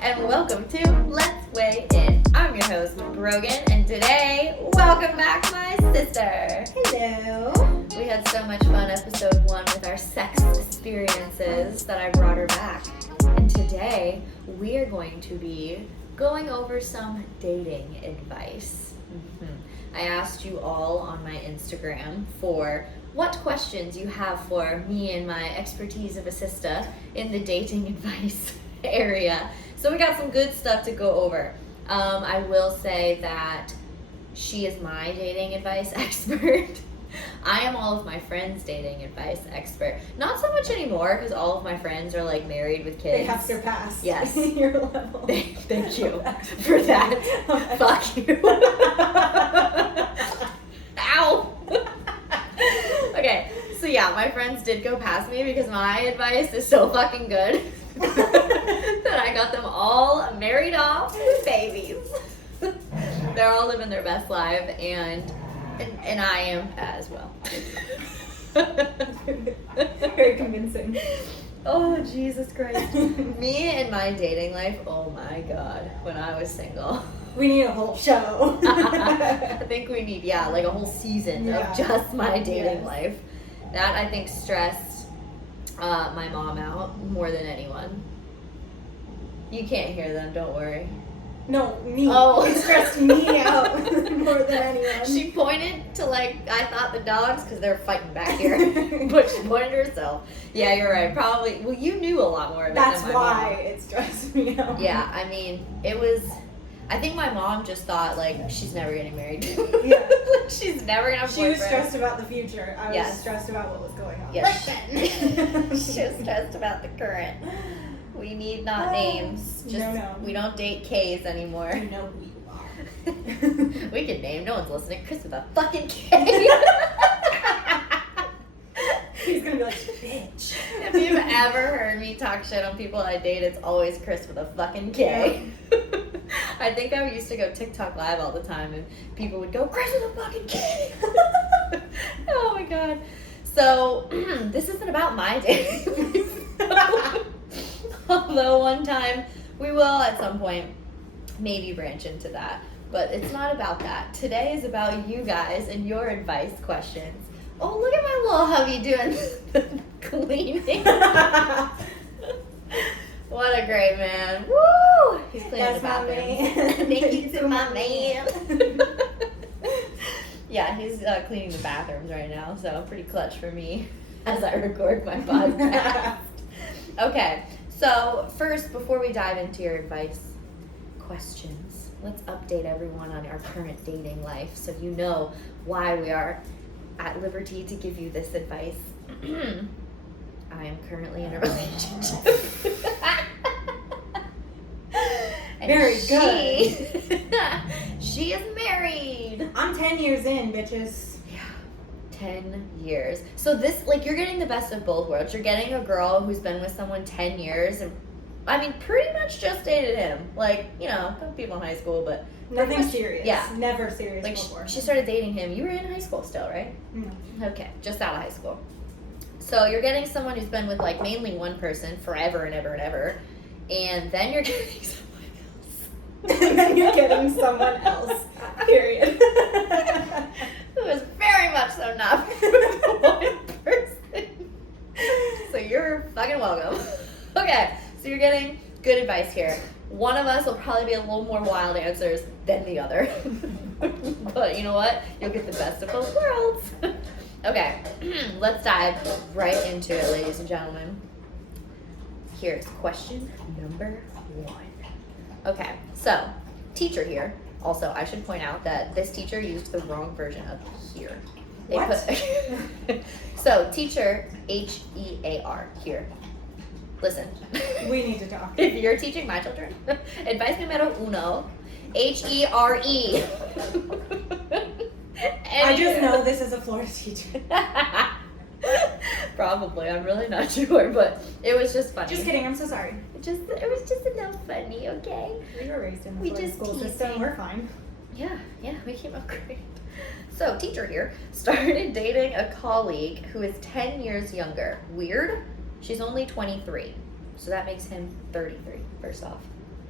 and welcome to Let's Weigh In. I'm your host, Brogan, and today, welcome back my sister. Hello. We had so much fun episode 1 with our sex experiences that I brought her back. And today, we are going to be going over some dating advice. I asked you all on my Instagram for what questions you have for me and my expertise of a sister in the dating advice area. So we got some good stuff to go over. I will say that she is my dating advice expert. I am all of my friends' dating advice expert. Not so much anymore because all of my friends are like married with kids. They have surpassed yes. your level. Thank you for that. Fuck you. Ow. Okay, so yeah, my friends did go past me because my advice is so fucking good that I got them all married off with babies. They're all living their best life, and I am as well. Very convincing. Oh, Jesus Christ. Me and my dating life, oh my God, when I was single. We need a whole show. I think we need, like a whole season of just my dating life. That, I think, stressed my mom out more than anyone. You can't hear them, don't worry. No, me. Oh. It stressed me out more than anyone. She pointed to, I thought the dogs, because they're fighting back here. But she pointed to herself. Yeah, you're right. Probably, well, you knew a lot more of it That's than my mom. why it stressed me out. Yeah, I mean, it was... I think my mom just thought, she's never getting married. Yeah. She's never going to have a She was boyfriend. stressed about the future. I was Yes. stressed about what was going on. Yes. Listen. She was stressed about the current. We need not names. Just No. We don't date K's anymore. You know who you are. We can name. No one's listening. Chris with a fucking K. He's gonna be like, bitch. If you've ever heard me talk shit on people I date, it's always Chris with a fucking K. I think I used to go TikTok live all the time, and people would go, Chris with a fucking K. Oh my God. So, this isn't about my dating. Although one time we will at some point maybe branch into that. But it's not about that. Today is about you guys and your advice questions. Oh, look at my little hubby doing cleaning. What a great man. Woo! He's cleaning the bathrooms. Thank you to my man. Yeah, he's cleaning the bathrooms right now, so pretty clutch for me as I record my podcast. Okay, so first, before we dive into your advice questions, let's update everyone on our current dating life so you know why we are at liberty to give you this advice. I am currently in a relationship. Very good. She is married. I'm 10 years in, bitches. Yeah, 10 years. So this, you're getting the best of both worlds. You're getting a girl who's been with someone 10 years, and I mean, pretty much just dated him. A couple people in high school, but Nothing serious. Yeah. Never serious before. She started dating him. You were in high school still, right? No. Okay, just out of high school. So you're getting someone who's been with mainly one person forever and ever and ever, and then you're getting someone else. And then you're getting someone else. Period. Who is very much so not one person. So you're fucking welcome. Okay, so you're getting good advice here. One of us will probably be a little more wild answers than the other. But you know what? You'll get the best of both worlds. Okay, let's dive right into it, ladies and gentlemen. Here's question number 1. Okay, so teacher here. Also, I should point out that this teacher used the wrong version of here. So teacher, H-E-A-R, here. Listen. We need to talk. If you're teaching my children, advice numero uno, H-E-R-E. I just know this is a Florida teacher. Probably, I'm really not sure, but it was just funny. Just kidding, I'm so sorry. It was just enough funny, okay? We were raised in the We Florida just school keep system. saying- We're fine. Yeah, we came up great. So, teacher here started dating a colleague who is 10 years younger. Weird? She's only 23, so that makes him 33, first off.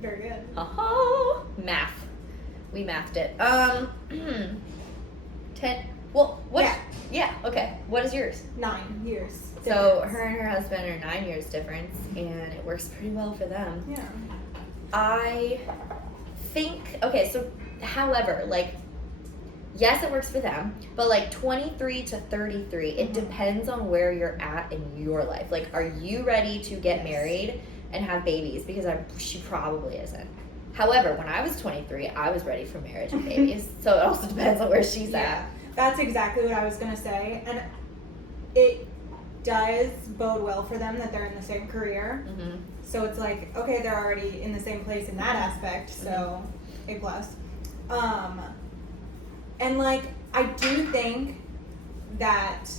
Very good. Oh, math. We mathed it. 10. Well, what? Yeah. Okay. What is yours? 9 years. So difference. her and her husband are 9 years difference, and it works pretty well for them. Yeah. I think, okay, so however, like, yes, it works for them, but like 23 to 33, it depends on where you're at in your life. Like, are you ready to get married and have babies? Because she probably isn't. However, when I was 23, I was ready for marriage and babies. So it also depends on where she's at. That's exactly what I was going to say. And it does bode well for them that they're in the same career. Mm-hmm. So it's like, okay, they're already in the same place in that aspect. So A+. And like, I do think that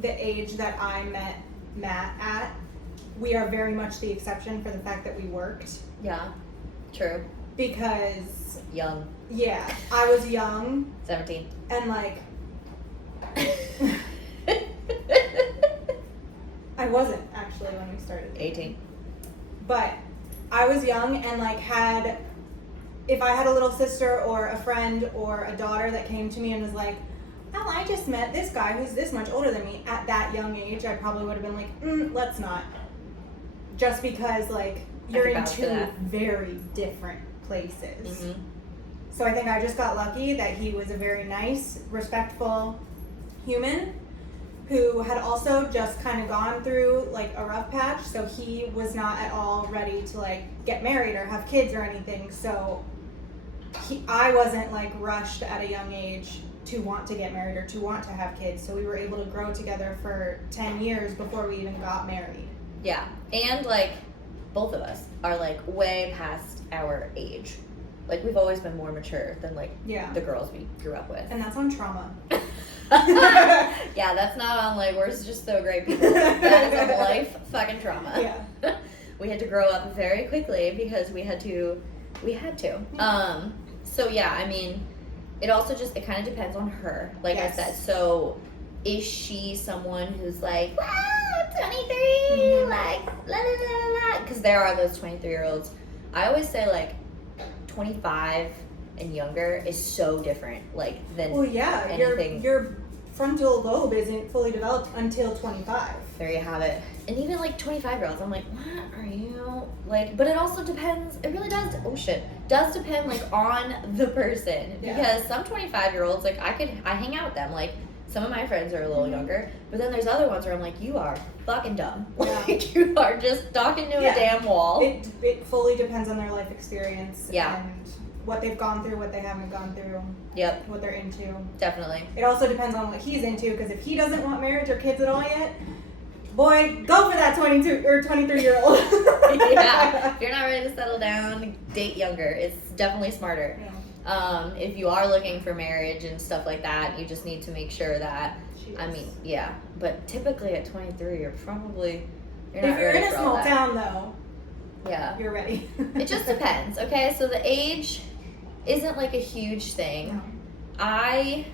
the age that I met Matt at, we are very much the exception for the fact that we worked. Yeah, true. Because, Young. yeah, I was young 17. and like, I wasn't actually when we started. 18. But I was young and like if I had a little sister or a friend or a daughter that came to me and was like, well, I just met this guy who's this much older than me at that young age, I probably would have been like, let's not. Just because like you're in two very different places. Mm-hmm. So I think I just got lucky that he was a very nice, respectful human who had also just kind of gone through like a rough patch, so he was not at all ready to like get married or have kids or anything. So I wasn't like rushed at a young age to want to get married or to want to have kids. So we were able to grow together for 10 years before we even got married. Yeah, and like both of us are like way past our age. Like we've always been more mature than like the girls we grew up with. And that's on trauma. Yeah, that's not on like we're just so great people. That is a life fucking trauma. Yeah. We had to grow up very quickly because we had to. Yeah. So yeah, I mean, it also just it kind of depends on her. Like I said, so is she someone who's like, wow, 23, like la la la la? Because there are those 23-year-olds. I always say like 25 and younger is so different, like than anything. Your frontal lobe isn't fully developed until 25. There you have it. And even like 25-year-olds, I'm like, what are you like? But it also depends. It really does. Oh shit, does depend like on the person because some 25-year-olds, like I hang out with them. Like some of my friends are a little younger, but then there's other ones where I'm like, you are fucking dumb. Like you are just talking to a damn wall. It fully depends on their life experience. Yeah. And what they've gone through, what they haven't gone through. Yep. What they're into. Definitely. It also depends on what he's into, because if he doesn't want marriage or kids at all yet, boy, go for that 22 or 23-year-old. Yeah. If you're not ready to settle down, date younger. It's definitely smarter. Yeah. If you are looking for marriage and stuff like that, you just need to make sure that. I mean, yeah. But typically at 23, you're not if you're ready in a for all small that. town, though, yeah, you're ready. It just depends. Okay, so the age isn't like a huge thing. No.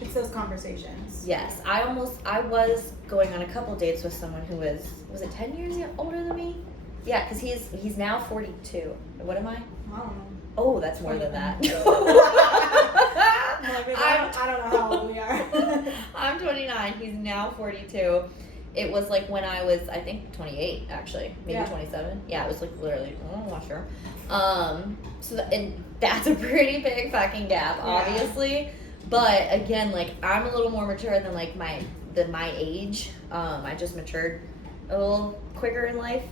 It's those conversations. Yes, I was going on a couple dates with someone who was it 10 years older than me? Yeah, because he's now 42. What am I? I don't know. Oh, that's more than that. I don't know how old we are. I'm 29. He's now 42. It was like when I was, I think, 28, actually. Maybe 27. Yeah, it was like literally, I'm not sure. And that's a pretty big fucking gap, obviously. But again, like, I'm a little more mature than like my age. I just matured a little quicker in life,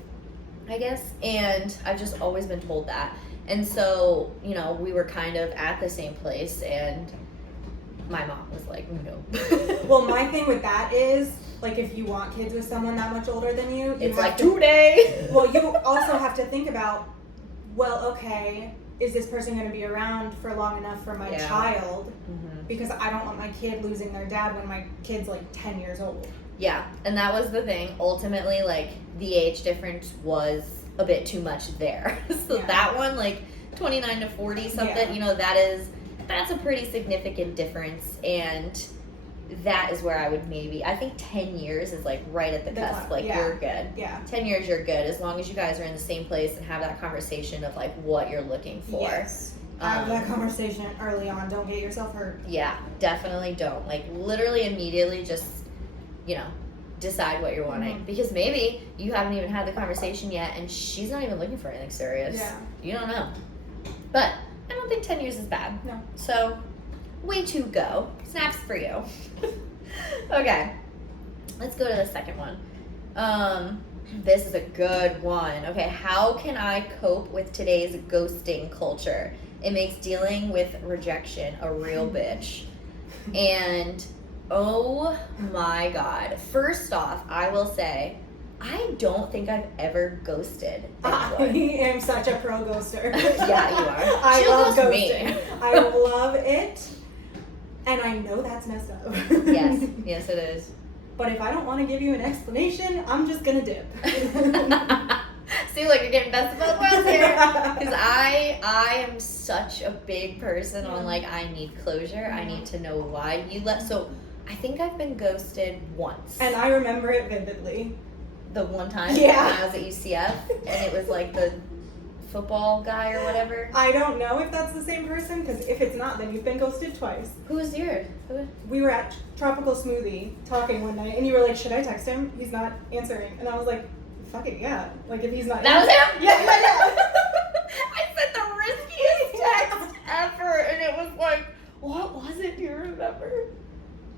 I guess. And I've just always been told that. And so, you know, we were kind of at the same place, and my mom was like, no. Well, my thing with that is, like, if you want kids with someone that much older than you, it's like today. Well, you also have to think about, well, okay, is this person going to be around for long enough for my child? Mm-hmm. Because I don't want my kid losing their dad when my kid's like 10 years old. Yeah, and that was the thing. Ultimately, like, the age difference was a bit too much there. So that one, like 29 to 40 something, you know, that's a pretty significant difference. And that is where I would maybe, I think 10 years is like right at the cusp. Like, you're good. Yeah. 10 years, you're good, as long as you guys are in the same place and have that conversation of like what you're looking for. Yes. Have that conversation early on. Don't get yourself hurt. Yeah, definitely don't. Like, literally immediately just, you know, decide what you're wanting. Mm-hmm. Because maybe you haven't even had the conversation yet and she's not even looking for anything serious. Yeah. You don't know. But I don't think 10 years is bad. No. So, way to go. Snaps for you. Okay. Let's go to the second one. This is a good one. Okay, how can I cope with today's ghosting culture? It makes dealing with rejection a real bitch. And oh my God. First off, I will say, I don't think I've ever ghosted I anyone. am such a pro ghoster. Yeah, you are. I She'll love ghost ghosting. me. I love it. And I know that's messed up. Yes, yes it is. But if I don't want to give you an explanation, I'm just gonna dip. See, look, you're getting best of both worlds here. Because I am such a big person on like, I need closure. I need to know why you left. So I think I've been ghosted once. And I remember it vividly. The one time Yeah. when I was at UCF, and it was like the football guy or whatever. I don't know if that's the same person, because if it's not, then you've been ghosted twice. Who was yours? We were at Tropical Smoothie talking one night, and you were like, should I text him? He's not answering. And I was like, fuck it, yeah. Like, if he's not That was him? Yeah, yeah. I sent the riskiest text ever, and it was like, what was it? Do you remember?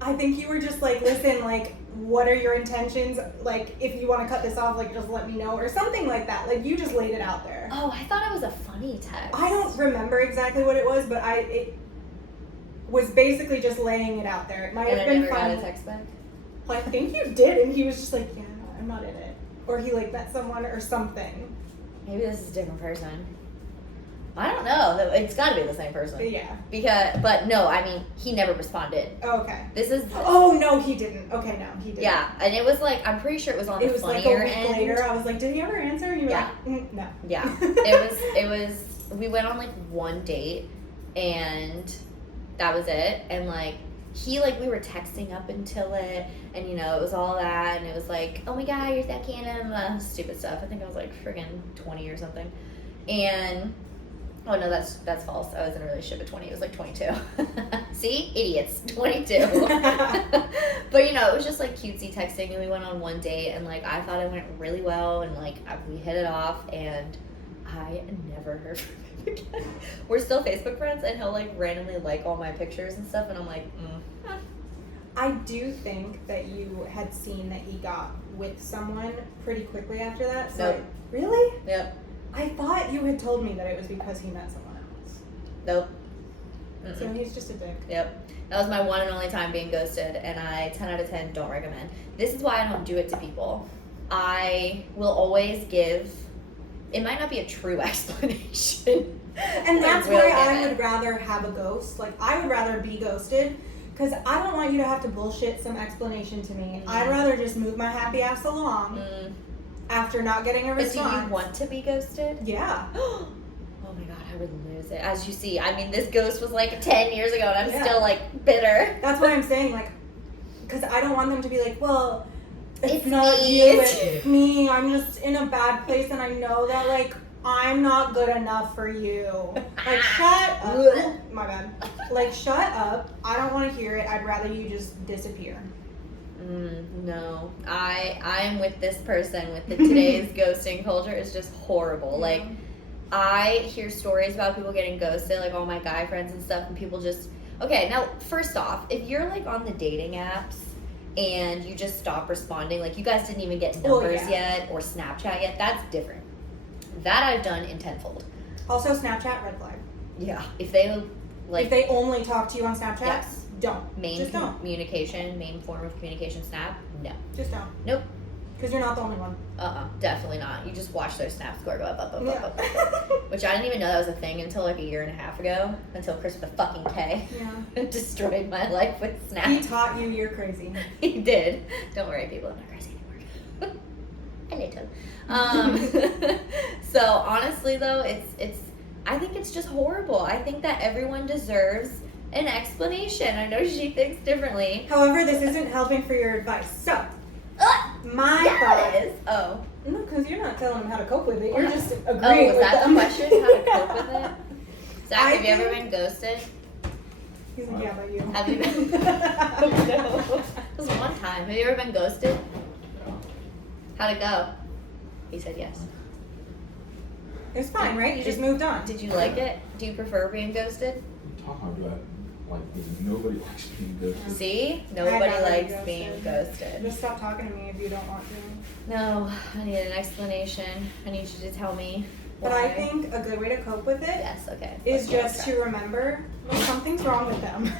I think you were just like, listen, like, what are your intentions? Like, if you want to cut this off, like, just let me know, or something like that. Like, you just laid it out there. Oh, I thought it was a funny text. I don't remember exactly what it was, but it was basically just laying it out there. It might And have I been never fun. got a text back. I think you did, and he was just like, yeah, I'm not in it. Or he like met someone or something. Maybe this is a different person. I don't know. It's got to be the same person. But yeah. But no, I mean, he never responded. Oh, okay. This is. Oh no, he didn't. Okay, no, he didn't. Yeah, and it was like, I'm pretty sure it was on It the was like funnier a week end. later. I was like, did he ever answer? And you were Yeah. like, no. Yeah, it was. We went on like one date, and that was it. And like we were texting up until it, and you know, it was all that, and it was like, oh my God, you're that Canada, stupid stuff. I think I was like friggin' 20 or something, and. Oh no, that's false. I was in a relationship at 20. It was like 22. See? Idiots. 22. But you know, it was just like cutesy texting, and we went on one date, and like I thought it went really well, and like we hit it off, and I never heard from him again. We're still Facebook friends, and he'll like randomly like all my pictures and stuff, and I'm like, I do think that you had seen that he got with someone pretty quickly after that. So Nope. Really? Yep. I thought you had told me that it was because he met someone else. Nope. So he's just a dick. Yep. That was my one and only time being ghosted, and I 10 out of 10 don't recommend. This is why I don't do it to people. I will always give, it might not be a true explanation. And that's why I would rather have a ghost. Like, I would rather be ghosted, because I don't want you to have to bullshit some explanation to me. I'd rather just move my happy ass along after not getting a response. But do you want to be ghosted? Yeah. Oh my God, I would lose it. As you see, I mean, this ghost was like 10 years ago, and I'm still like bitter. That's what I'm saying, like, because I don't want them to be like, well, it's not me. you, it's me. I'm just in a bad place, and I know that, like, I'm not good enough for you. Like, shut up. Oh, my bad. Like, shut up. I don't want to hear it. I'd rather you just disappear. No, I am with this person. With today's ghosting culture is just horrible. Like, I hear stories about people getting ghosted, like all my guy friends and stuff, and people just, okay, now, first off, if you're like on the dating apps and you just stop responding, like you guys didn't even get numbers yet or Snapchat yet, that's different. That I've done in tenfold. Also, Snapchat, red flag. Yeah. If they like, if they only talk to you on Snapchat, yes. Don't. Main communication, main form of communication, Snap, no. Just don't. Nope. Because you're not the only one. Definitely not. You just watch their Snap score go up. Which I didn't even know that was a thing until like a year and a half ago. Until Chris with a fucking K destroyed my life with Snap. He taught you you're crazy. He did. Don't worry, people. I'm not crazy anymore. I later. So honestly, though, it's. I think it's just horrible. I think that everyone deserves an explanation. I know she thinks differently. However, this isn't helping for your advice. So, my Yeah, thought it is. Oh. No, because you're not telling him how to cope with it. What? You're just agreeing Oh, was with that them. the question? How to cope with it? Zach, I have you ever think- been ghosted? He's like, yeah, but you. Have you been? No. It was one time. Have you ever been ghosted? How'd it go? He said yes. It's fine, right? You just moved on. Did you like it? Do you prefer being ghosted? Talking about like nobody likes being ghosted. See? I'd Nobody rather be likes being ghosted. Just stop talking to me if you don't want to. No, I need an explanation. I need you to tell me. But why. I think a good way to cope with it Yes, okay. is Let's go. just to remember when something's wrong with them.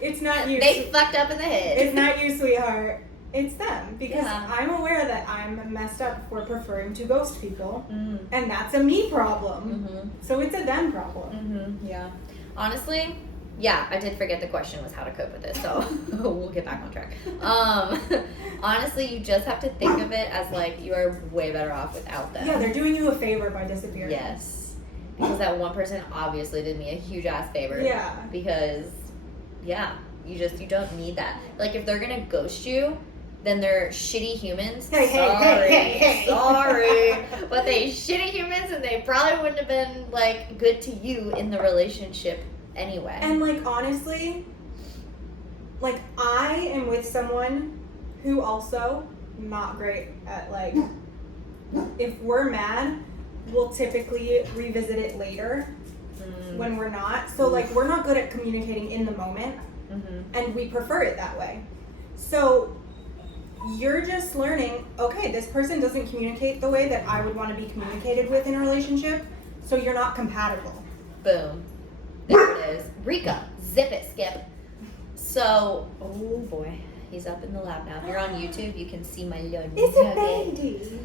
It's not you. They fucked up in the head. It's not you, sweetheart. It's them. Because Yeah. I'm aware that I'm messed up for preferring to ghost people. Mm. And that's a me problem. Mm-hmm. So it's a them problem. Mm-hmm. Yeah. Honestly, yeah, I did forget the question was how to cope with it, so we'll get back on track. Honestly, you just have to think of it as like you are way better off without them. Yeah, they're doing you a favor by disappearing. Yes. Because that one person obviously did me a huge ass favor. Yeah. Because, yeah, you don't need that. Like, if they're gonna ghost you, then they're shitty humans. Hey, hey, sorry, hey, hey, hey. sorry. But they shitty humans and they probably wouldn't have been, like, good to you in the relationship anyway. And like honestly, like I am with someone who also not great at like if we're mad, we'll typically revisit it later when we're not. So like we're not good at communicating in the moment and we prefer it that way. So you're just learning, okay, this person doesn't communicate the way that I would want to be communicated with in a relationship, so you're not compatible. Boom. There it is. Rika, zip it, Skip. So, oh boy, he's up in the lab now. If you're on YouTube, you can see my little It's a nugget. baby.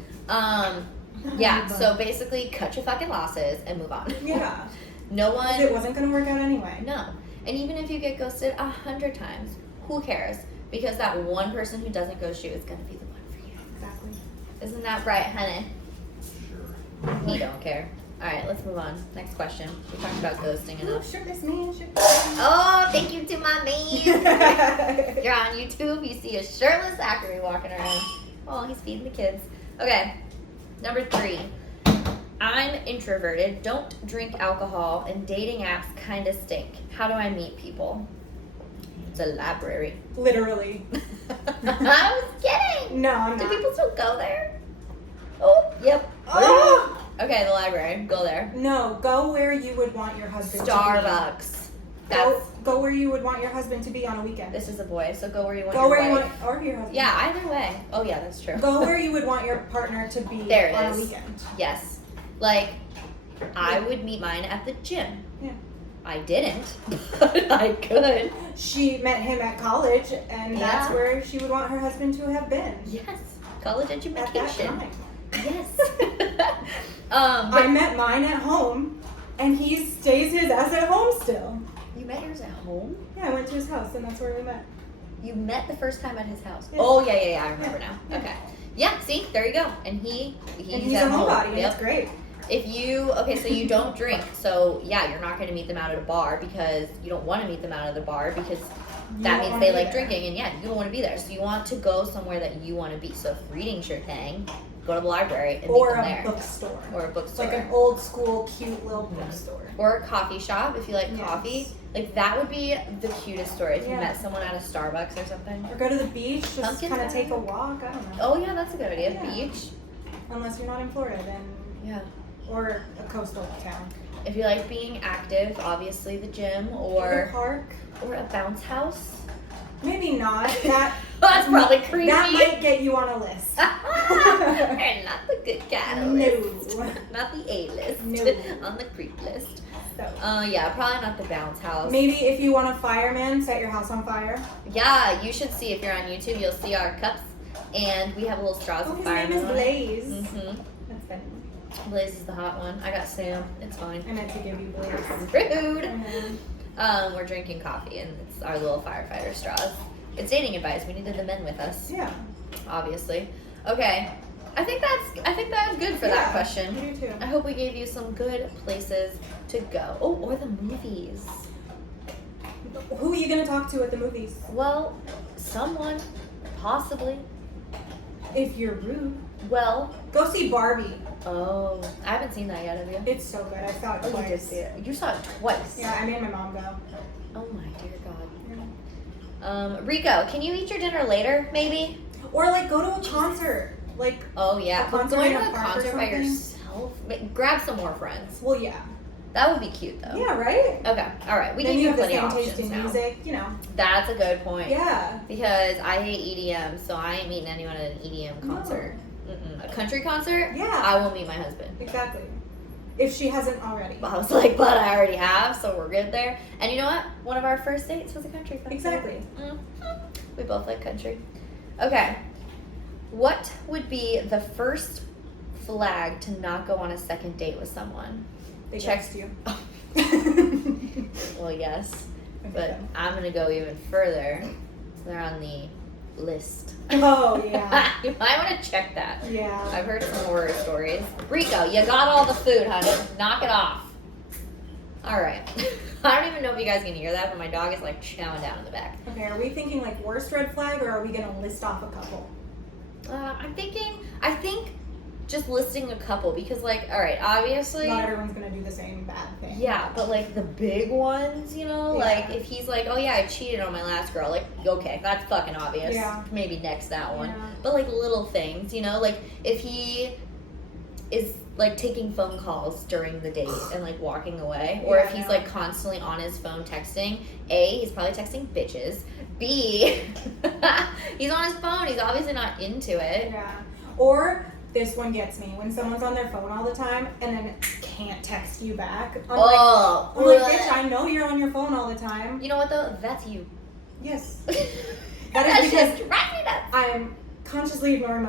Yeah, so basically cut your fucking losses and move on. Yeah. No 'Cause one, it wasn't gonna work out anyway. no. And even if you get ghosted 100 times, who cares? Because that one person who doesn't ghost you is gonna be the one for you. Exactly. Isn't that right, honey? Sure. He don't care. Alright, let's move on. Next question. We talked about ghosting Oh, enough. shirtless man, Oh, thank you to my man. If you're on YouTube, you see a shirtless Zachary walking around. Oh, he's feeding the kids. Okay, number 3. I'm introverted, don't drink alcohol, and dating apps kind of stink. How do I meet people? It's a library. Literally. I was kidding. No, I'm Do not. people still go there? Oh, yep. Oh! Okay, the library. Go there. No, go where you would want your husband to Starbucks. be. Go where you would want your husband to be on a weekend. This is a boy, so go where you want Go your where you wife. want, or your husband. Yeah, either way. Oh yeah, that's true. Go where you would want your partner to be There it on is. a weekend. Yes. Like, I would meet mine at the gym. Yeah. I didn't, but I could. She met him at college, and that's Yeah. where she would want her husband to have been. Yes. College At that education. time. Yes. I but met mine at home, and he stays his ass at home still. you met yours at home? Yeah, I went to his house, and that's where we met. You met the first time at his house. Yeah. Oh yeah, I remember now. Yeah. Okay. Yeah, see, there you go. And he's And he's at a home. homebody, and Yep. it's great. If you so you don't drink, so yeah, you're not going to meet them out at a bar because you don't want to meet them out at the bar because You that don't means wanna they be like there. drinking, and yeah, you don't want to be there. So you want to go somewhere that you want to be. So if reading's your thing, go to the library and Or meet them a there, bookstore. or a bookstore, Like an old school, cute little Mhm. bookstore. or a coffee shop if you like Yes. coffee. Like that would be the cutest story if you Yeah. met someone at a Starbucks or something. Or go to the beach, just Pumpkin kind of pie. take a walk. I don't know. Oh yeah, that's a good idea. Yeah. Beach. Unless you're not in Florida, then Yeah. or a coastal town. If you like being active, obviously the gym Or or a park. a bounce house. Maybe not. That That's probably creepy. that might get you on a list. And not the good kind of list. No. Not the A list. No. On the creep list. So Yeah, probably not the bounce house. maybe if you want a fireman, set your house on fire. Yeah, you should see if you're on YouTube. You'll see our cups, and we have little straws Oh, with his name firemen is on it. Blaze. Mhm. That's funny. Blaze is the hot one. I got Sam. It's fine. I meant to give you Blaze. Rude. Mhm. We're drinking coffee, and it's our little firefighter straws. It's dating advice. We needed the men with us, Yeah. obviously. Okay. I think that was good for that Yeah, question. I do too. I hope we gave you some good places to go. Oh, or the movies. Who are you gonna talk to at the movies? Well, someone, possibly. If you're rude, Well, go see Barbie. oh, I haven't seen that yet, have you? It's so good. I saw it Oh, twice. you did see it. You saw it twice. Yeah, I made my mom go. Oh my dear God. Rico, can you eat your dinner later, maybe? Or like go to a concert. Like, Oh yeah, A but concert going in to a a park or concert by something? yourself. Grab some more friends. well, yeah. That would be cute though. Yeah, right? Okay. All right. We then gave you you have the plenty same of taste options in now. music, you know. That's a good point. Yeah. Because I hate EDM, so I ain't meeting anyone at an EDM concert. A country concert? Yeah. I will meet my husband. Exactly. If she hasn't already. But I was like, but I already have, so we're good there. And you know what? One of our first dates was a country concert. Exactly. Mhm. We both like country. Okay. What would be the first flag to not go on a second date with someone? They Check- text you. Well, yes. Okay, But then. I'm going to go even further. They're on the list. Oh, yeah. You might want to check that. Yeah. I've heard some horror stories. Rico, you got all the food, honey. Knock it off. All right. I don't even know if you guys can hear that, but my dog is like chowing down in the back. Okay, are we thinking like worst red flag or are we gonna list off a couple? I think just listing a couple because, like, all right, obviously. Not everyone's gonna do the same bad thing. Yeah, but like the big ones, you know, Yeah. like if he's like, oh yeah, I cheated on my last girl, like, okay, that's fucking obvious. Yeah. Maybe next that one. Yeah. But like little things, you know, like if he is like taking phone calls during the date and like walking away, or Yeah, if he's no. like constantly on his phone texting, A, he's probably texting bitches. B, he's on his phone, he's obviously not into it. Yeah. Or this one gets me when someone's on their phone all the time and then can't text you back. I'm like, bitch, I know you're on your phone all the time. You know what though? That's you. Yes. That That is is because just drives me nuts. I'm consciously ignoring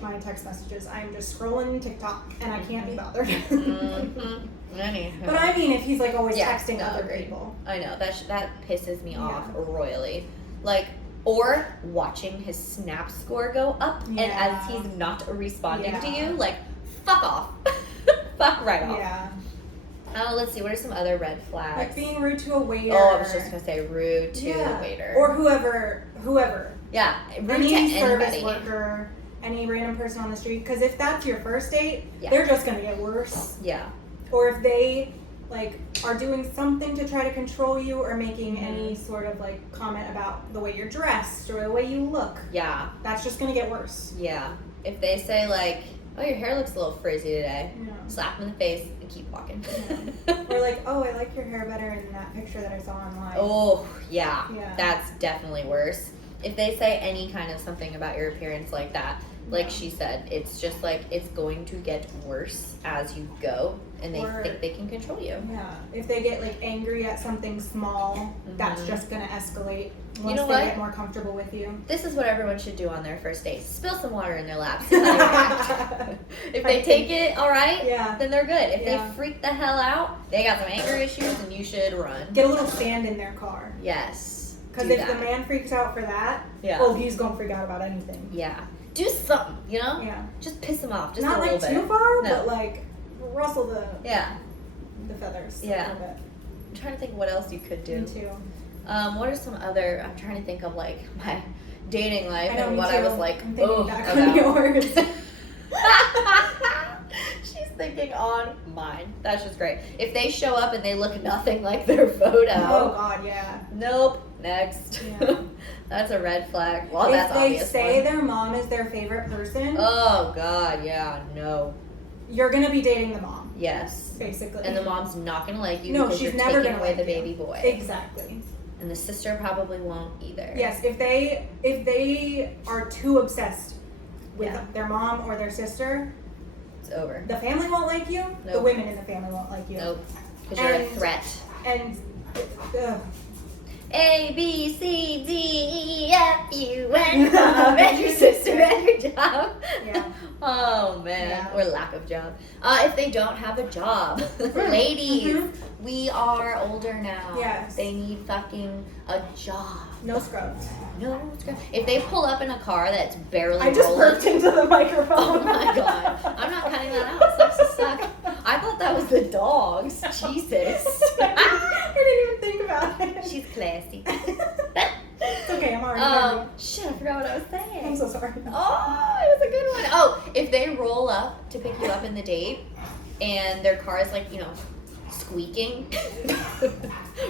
my text messages. I'm just scrolling TikTok and I can't be bothered. Mm-hmm. Anyhow. But I mean, if he's like always Yeah, texting no, other agreed. people. I know that pisses me off Yeah. royally, like, or watching his snap score go up, and as Yeah. he's not responding to Yeah. you, like, fuck off, fuck right off. Yeah. Let's see, what are some other red flags? Like being rude to a waiter. Oh, I was just gonna say rude to Yeah. the waiter, Or whoever. yeah, rude Any to service anybody. worker, any random person on the street. Because if that's your first date, Yeah. they're just gonna get worse. Yeah, Or if they like are doing something to try to control you or making Mm-hmm. any sort of like comment about the way you're dressed or the way you look, yeah, that's just gonna get worse. yeah. If they say like, oh, your hair looks a little frizzy today, Yeah. slap them in the face and keep walking. Or like, oh, I like your hair better in that picture that I saw online. Oh, yeah. Yeah. That's definitely worse. If they say any kind of something about your appearance like that, like Yeah. she said, it's just like it's going to get worse as you go, and they Or- think they can control you. Yeah. If they get like angry at something small, that's Mhm. just gonna escalate once know they what? get more comfortable with you. This is what everyone should do on their first date. Spill some water in their lap. See how they react. If they take it all right, Yeah. then they're good. If Yeah. they freak the hell out, they got some anger issues, and you should run. Get a little sand in their car. Yes. Because do if the that. man freaks out for that, Yeah. oh, he's gonna freak out about anything. Yeah. Do something, you know? Yeah. Just piss them off, just Not a little like bit. too far, No. but like rustle the Yeah. feathers Yeah. a little bit. I'm trying to think what else you could do. Me too. What are some other? I'm trying to think of like my dating life I know, and me what too. I was like, I'm thinking oh, back about. on yours. She's thinking on mine. That's just great. If they show up and they look nothing like their photo, Oh God, yeah. nope. Next. Yeah. That's a red flag. Well, if that's they obvious. say one. their mom is their favorite person, Oh God, yeah, no, you're gonna be dating the mom, yes. basically. And the mom's not gonna like you No, because she's you're never taking gonna away like the you. baby boy. Exactly. And the sister probably won't either. Yes, if they are too obsessed with Yeah. their mom or their sister, It's over. the family won't like you. The Nope. women in the family won't like you. Nope. Because you're a And- threat. And ugh. A, B, C, D, E, F, U, N, and your sister and your job. Yeah. Oh man, Yeah. or lack of job. If they don't have a job, ladies, Mhm. we are older now. Yes. They need fucking a job. No scrubs. No, it's good. If they pull up in a car that's barely I just rolling, burped into the microphone. oh my god, I'm not cutting that out. It sucks to suck. I thought that was the dogs. Jesus. I didn't even think about it. She's classy. It's okay, I'm already Shit, I forgot what I was saying. I'm so sorry. Oh, it was a good one. Oh, if they roll up to pick you up in the date and their car is like, squeaking,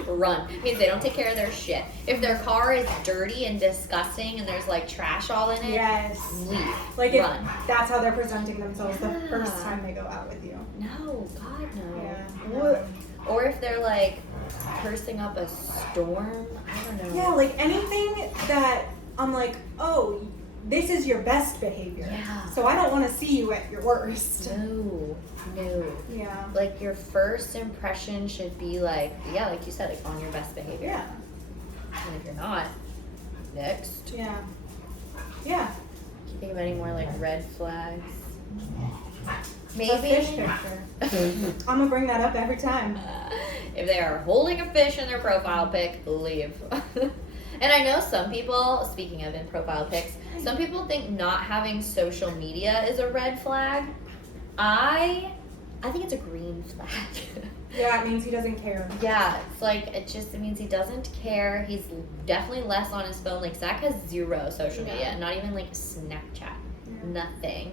run. It means they don't take care of their shit. If their car is dirty and disgusting and there's like trash all in it, Yes. leave. Like if run. that's how they're presenting themselves the Yeah. first time they go out with you. No, God, no. Yeah. Or if they're like cursing up a storm, I don't know. Yeah, like anything that I'm like, oh, this is your best behavior. Yeah. So I don't want to see you at your worst. No. Yeah. Like your first impression should be like, like you said, like on your best behavior. Yeah. And if you're not, next. Yeah. Yeah. Can you think of any more like red flags? A Maybe. fish picture. I'm gonna bring that up every time. If they are holding a fish in their profile pic, leave. And I know some people, speaking of in profile pics, some people think not having social media is a red flag. I think it's a green flag. Yeah, it means he doesn't care. Yeah, it's like it means he doesn't care. He's definitely less on his phone. Like Zach has zero social media, not even like Snapchat, nothing.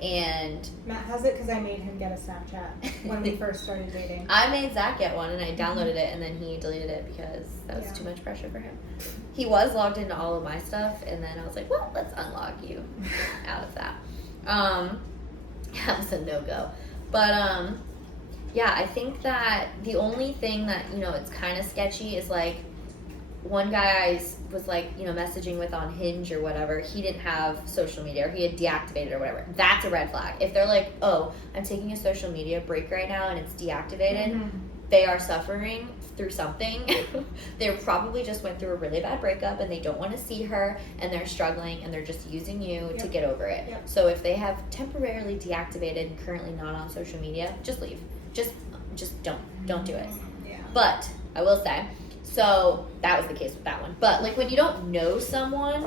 And Matt has it because I made him get a Snapchat when we first started dating. I made Zach get one, and I downloaded it, and then he deleted it because that was too much pressure for him. He was logged into all of my stuff, and then I was like, well, let's unlock you out of that. That was a no-go. But, yeah, I think that the only thing that, it's kind of sketchy is, like, one guy I was, like, messaging with on Hinge or whatever, he didn't have social media, or he had deactivated or whatever. That's a red flag. If they're like, oh, I'm taking a social media break right now and it's deactivated, they are suffering through something. They probably just went through a really bad breakup and they don't want to see her and they're struggling and they're just using you to get over it. So if they have temporarily deactivated and currently not on social media, just leave. Just don't do it. Yeah. But I will say, so that was the case with that one. But like when you don't know someone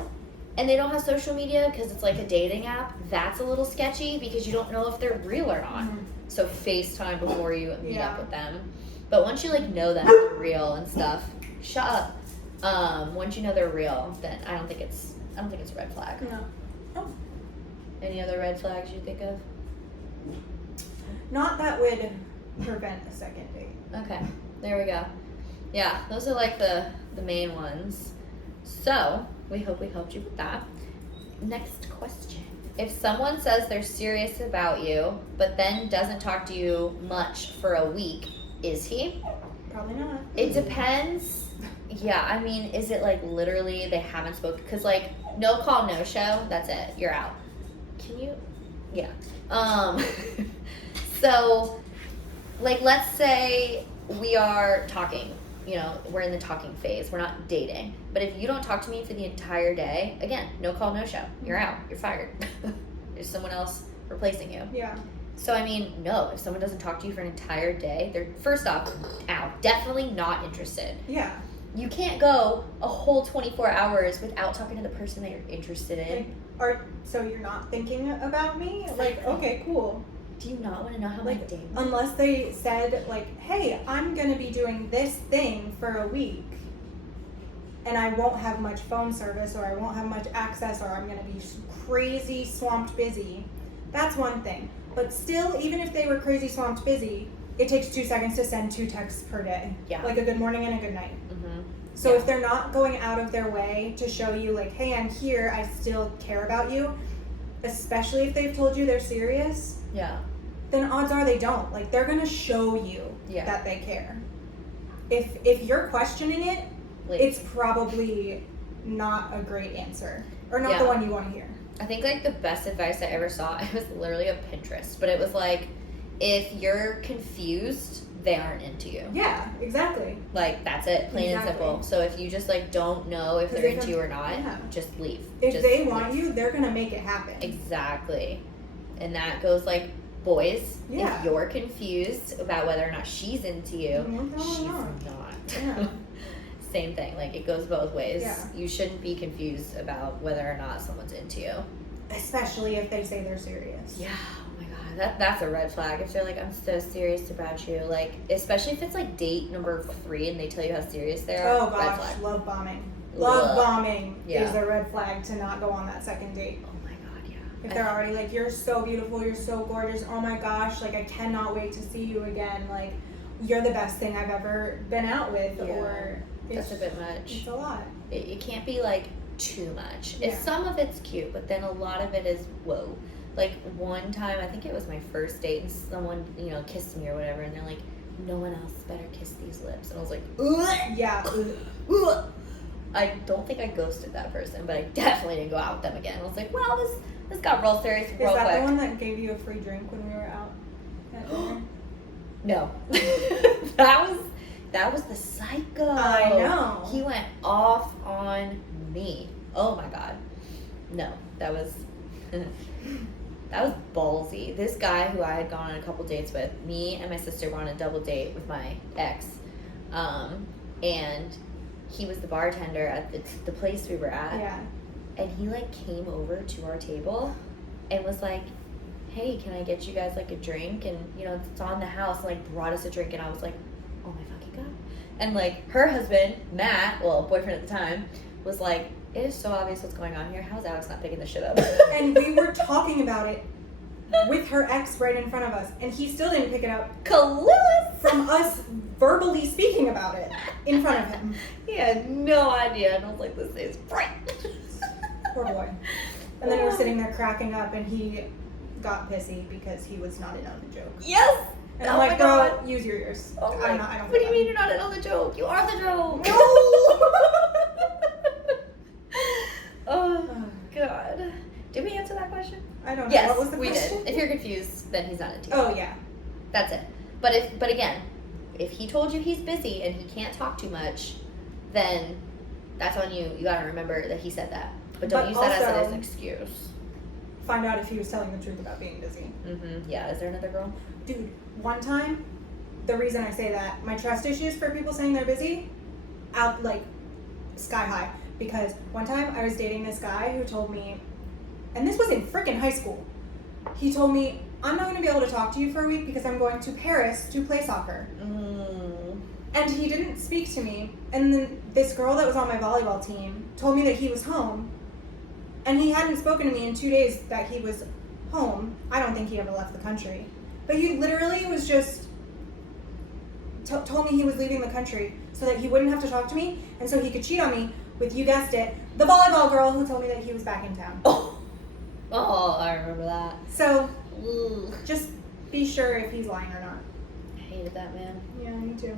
and they don't have social media because it's like a dating app, that's a little sketchy because you don't know if they're real or not. So FaceTime before you meet up with them. But once you like know them they're real and stuff, shut up. Once you know they're real, then I don't think it's a red flag. No. Oh. Any other red flags you think of? Not that would prevent a second date. Okay, there we go. Yeah, those are like the main ones. So, we hope we helped you with that. Next question. If someone says they're serious about you, but then doesn't talk to you much for a week, is he? Probably not. It depends. Yeah, I mean, is it like literally they haven't spoken? Because like, no call, no show, that's it. You're out. Can you? Yeah. So, like, let's say we are talking. We're in the talking phase. We're not dating. But if you don't talk to me for the entire day, again, no call, no show. You're out. You're fired. There's someone else replacing you. Yeah. So, I mean, no. If someone doesn't talk to you for an entire day, they're, first off, out. Definitely not interested. Yeah. You can't go a whole 24 hours without talking to the person that you're interested in. So you're not thinking about me? Like, okay, cool. Do you not want to know how my day went? Unless they said, like, hey, I'm going to be doing this thing for a week, and I won't have much phone service, or I won't have much access, or I'm going to be crazy swamped busy. That's one thing. But still, even if they were crazy swamped busy, it takes 2 seconds to send 2 texts per day. Yeah. Like a good morning and a good night. So if they're not going out of their way to show you, like, hey, I'm here, I still care about you, especially if they've told you they're serious, then odds are they don't. Like, they're going to show you that they care. If you're questioning it, it's probably not a great answer. Or not the one you want to hear. I think, like, the best advice I ever saw, it was literally a Pinterest, but it was like, if you're confused, they aren't into you. Yeah, exactly. Like, that's it, plain and simple. So if you just, like, don't know if they're into you or not, just leave. If they want you, they're going to make it happen. Exactly. And that goes like, boys, Yeah. if you're confused about whether or not she's into you, No, she's not. not. Yeah. Same thing. Like, it goes both ways. Yeah. You shouldn't be confused about whether or not someone's into you. Especially if they say they're serious. Yeah. Oh my god. That's a red flag. If they're like, I'm so serious about you. Like, especially if it's like date number 3 and they tell you how serious they are. Oh Red gosh, flag. love bombing. Ugh. Love bombing Yeah. is a red flag to not go on that second date. Oh my god, yeah. If they're already like, you're so beautiful, you're so gorgeous, oh my gosh, like I cannot wait to see you again, like you're the best thing I've ever been out with, Yeah. or That's a bit much. It's a lot. It can't be like too much. Yeah. Some of it's cute, but then a lot of it is whoa. Like one time, I think it was my first date, and someone, kissed me or whatever, and they're like, no one else better kiss these lips. And I was like, ugh. Yeah. Ugh. I don't think I ghosted that person, but I definitely didn't go out with them again. I was like, well, this got real serious Is real that quick. the one that gave you a free drink when we were out at dinner? No. that was the psycho. I know. He went off on me. Oh my god. No, that was that was ballsy. This guy who I had gone on a couple dates with, me and my sister were on a double date with my ex. And he was the bartender at the place we were at. Yeah. And he like came over to our table and was like, hey, can I get you guys like a drink? And it's on the house, and like brought us a drink. And I was like, oh my fucking god. And like her husband, Matt, well, boyfriend at the time, was like, it is so obvious what's going on here. How's Alex not picking this shit up? And we were talking about it with her ex right in front of us, and he still didn't pick it up Clueless! from us verbally speaking about it in front of him. He had no idea. And I was like, this is bright. Poor boy. And then we're sitting there cracking up, and he got pissy because he was not in on the joke. Yes! And Oh I'm my like, God. girl, use your ears. Oh my, I don't what do you feel mean you're not in on the joke? You are the joke. No! Oh, God. Did we answer that question? I don't know. Yes, What was the we question? did. If you're confused, then he's not into you. Oh, yeah. That's it. But again, if he told you he's busy and he can't talk too much, then that's on you. You gotta remember that he said that. But don't But use that as also- an excuse. Find out if he was telling the truth about being busy. Mm-hmm. Yeah, is there another girl? Dude, one time, the reason I say that, my trust issues for people saying they're busy, out like sky high. Because one time I was dating this guy who told me, and this was in frickin' high school, he told me, I'm not going to be able to talk to you for a week because I'm going to Paris to play soccer. And he didn't speak to me. And then this girl that was on my volleyball team told me that he was home. And he hadn't spoken to me in 2 days that he was home. I don't think he ever left the country. But he literally was just told me he was leaving the country so that he wouldn't have to talk to me and so he could cheat on me with, you guessed it, the volleyball girl who told me that he was back in town. Oh, I remember that. So Ugh. just be sure if he's lying or not. I hated that man. Yeah, me too.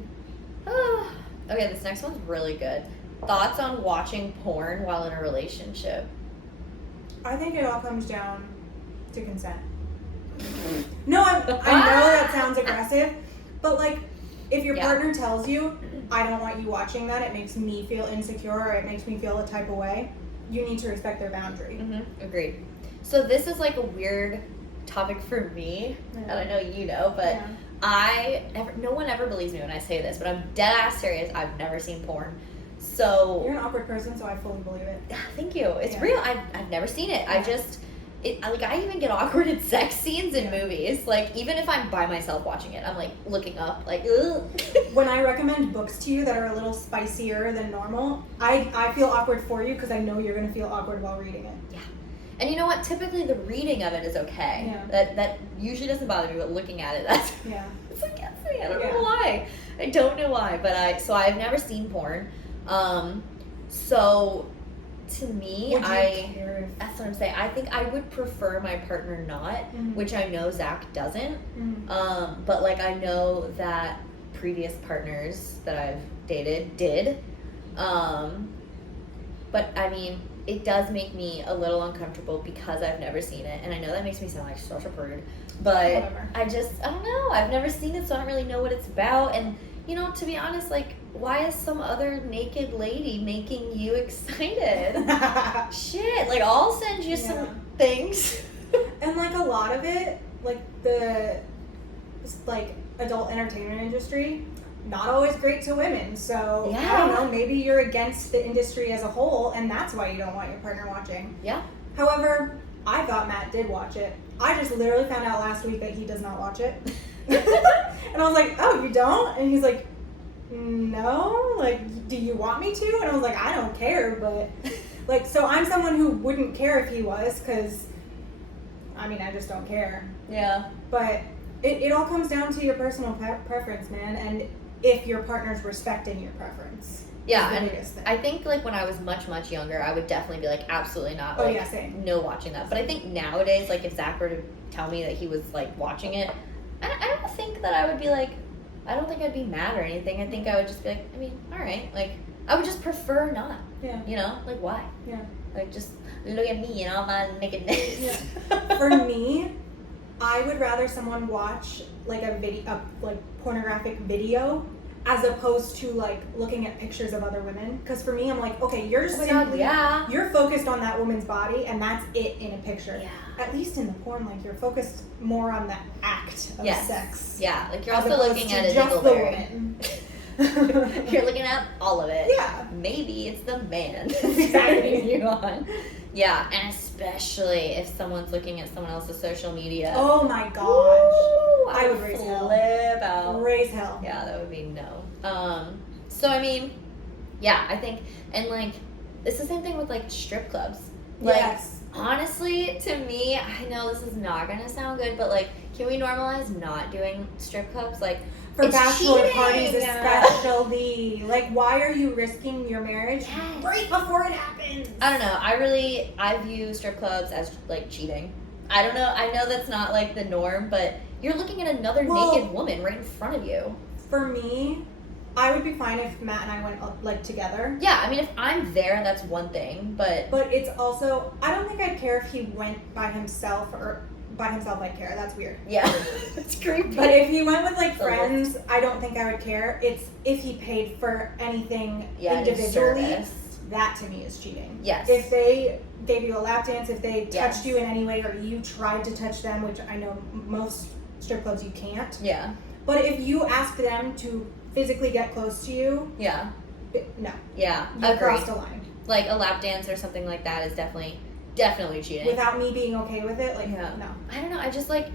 Okay, this next one's really good. Thoughts on watching porn while in a relationship? I think it all comes down to consent. No, I know that sounds aggressive, but like, if your Yeah. partner tells you, I don't want you watching that, it makes me feel insecure or it makes me feel a type of way, you need to respect their boundary. Mm-hmm. Agreed. So this is like a weird topic for me, and I know you know, but Yeah. no one ever believes me when I say this, but I'm dead ass serious. I've never seen porn. So You're an awkward person, so I fully believe it. thank you. It's Yeah. real. I've never seen it. Yeah. I even get awkward in sex scenes in Yeah. movies. Like, even if I'm by myself watching it, I'm like looking up, like, ugh. When I recommend books to you that are a little spicier than normal, I feel awkward for you because I know you're going to feel awkward while reading it. Yeah. And you know what? Typically the reading of it is okay. Yeah. That usually doesn't bother me, but looking at it, that's Yeah. it's against me. I don't Yeah. know why. I don't know why, but I've never seen porn. So to me, Would you care that's what I'm saying. I think I would prefer my partner not, Mhm. which I know Zach doesn't. if- But like I know that previous partners that I've dated did. But I mean, it does make me a little uncomfortable because I've never seen it, and I know that makes me sound like such a prude, but Whatever. I don't know. I've never seen it, so I don't really know what it's about. And to be honest, like, why is some other naked lady making you excited? Shit, like, I'll send you some things. And like a lot of it, like the like adult entertainment industry, not always great to women. So I Yeah. don't know, maybe you're against the industry as a whole and that's why you don't want your partner watching. Yeah. However, I thought Matt did watch it. I just literally found out last week that he does not watch it. And I was like, oh, you don't? And he's like, no, like, do you want me to? And I was like, I don't care, but like, so I'm someone who wouldn't care if he was, because I mean, I just don't care. Yeah. But it all comes down to your personal preference, man, and if your partner's respecting your preference. Yeah, is the and biggest thing. I think like when I was much, much younger, I would definitely be like, absolutely not. Oh, Like, yeah, same. no watching that. But I think nowadays, like if Zach were to tell me that he was like watching it, I don't think that I would be like, I don't think I'd be mad or anything. I think I would just be like, I mean, all right. Like, I would just prefer not. Yeah. You know? Like, why? Yeah. Like, just look at me and all my nakedness. Yeah. For me, I would rather someone watch like a like pornographic video as opposed to like looking at pictures of other women. Because for me, I'm like, okay, you're Oh my God, simply yeah. you're focused on that woman's body, and that's it in a picture. Yeah. At least in the porn, like you're focused more on the act of Yes. sex. Yeah. Like, you're as also opposed looking to at a just the dingleberry. woman. You're looking at all of it. Yeah. Maybe it's the man Exactly. turning you on. Yeah, and especially if someone's looking at someone else's social media. Oh my gosh. Woo, I would raise hell. flip out. Raise hell. Yeah, that would be no. So I mean, yeah, I think, and like, it's the same thing with like strip clubs. Like, Yes. honestly, to me, I know this is not gonna sound good, but like, can we normalize not doing strip clubs? Like, For it's bachelor cheating. parties especially. Like, why are you risking your marriage Yes. right before it happens? I don't know. I view strip clubs as like cheating. I don't know. I know that's not like the norm, but you're looking at another naked woman right in front of you. For me, I would be fine if Matt and I went like together. Yeah, I mean, if I'm there, that's one thing, but But it's also, I don't think I'd care if he went by himself, or by himself I'd care. That's weird. yeah, it's creepy. But if he went with like So friends, I don't think I would care. It's if he paid for anything any individually. service. That to me is cheating. Yes. If they gave you a lap dance, if they touched Yes. you in any way, or you tried to touch them, which I know most strip clubs you can't. Yeah, But if you ask them to physically get close to you, yeah, no, yeah. you Agreed. crossed a line. Like a lap dance or something like that is definitely cheating. Without me being okay with it, like Yeah. no. I don't know. I just like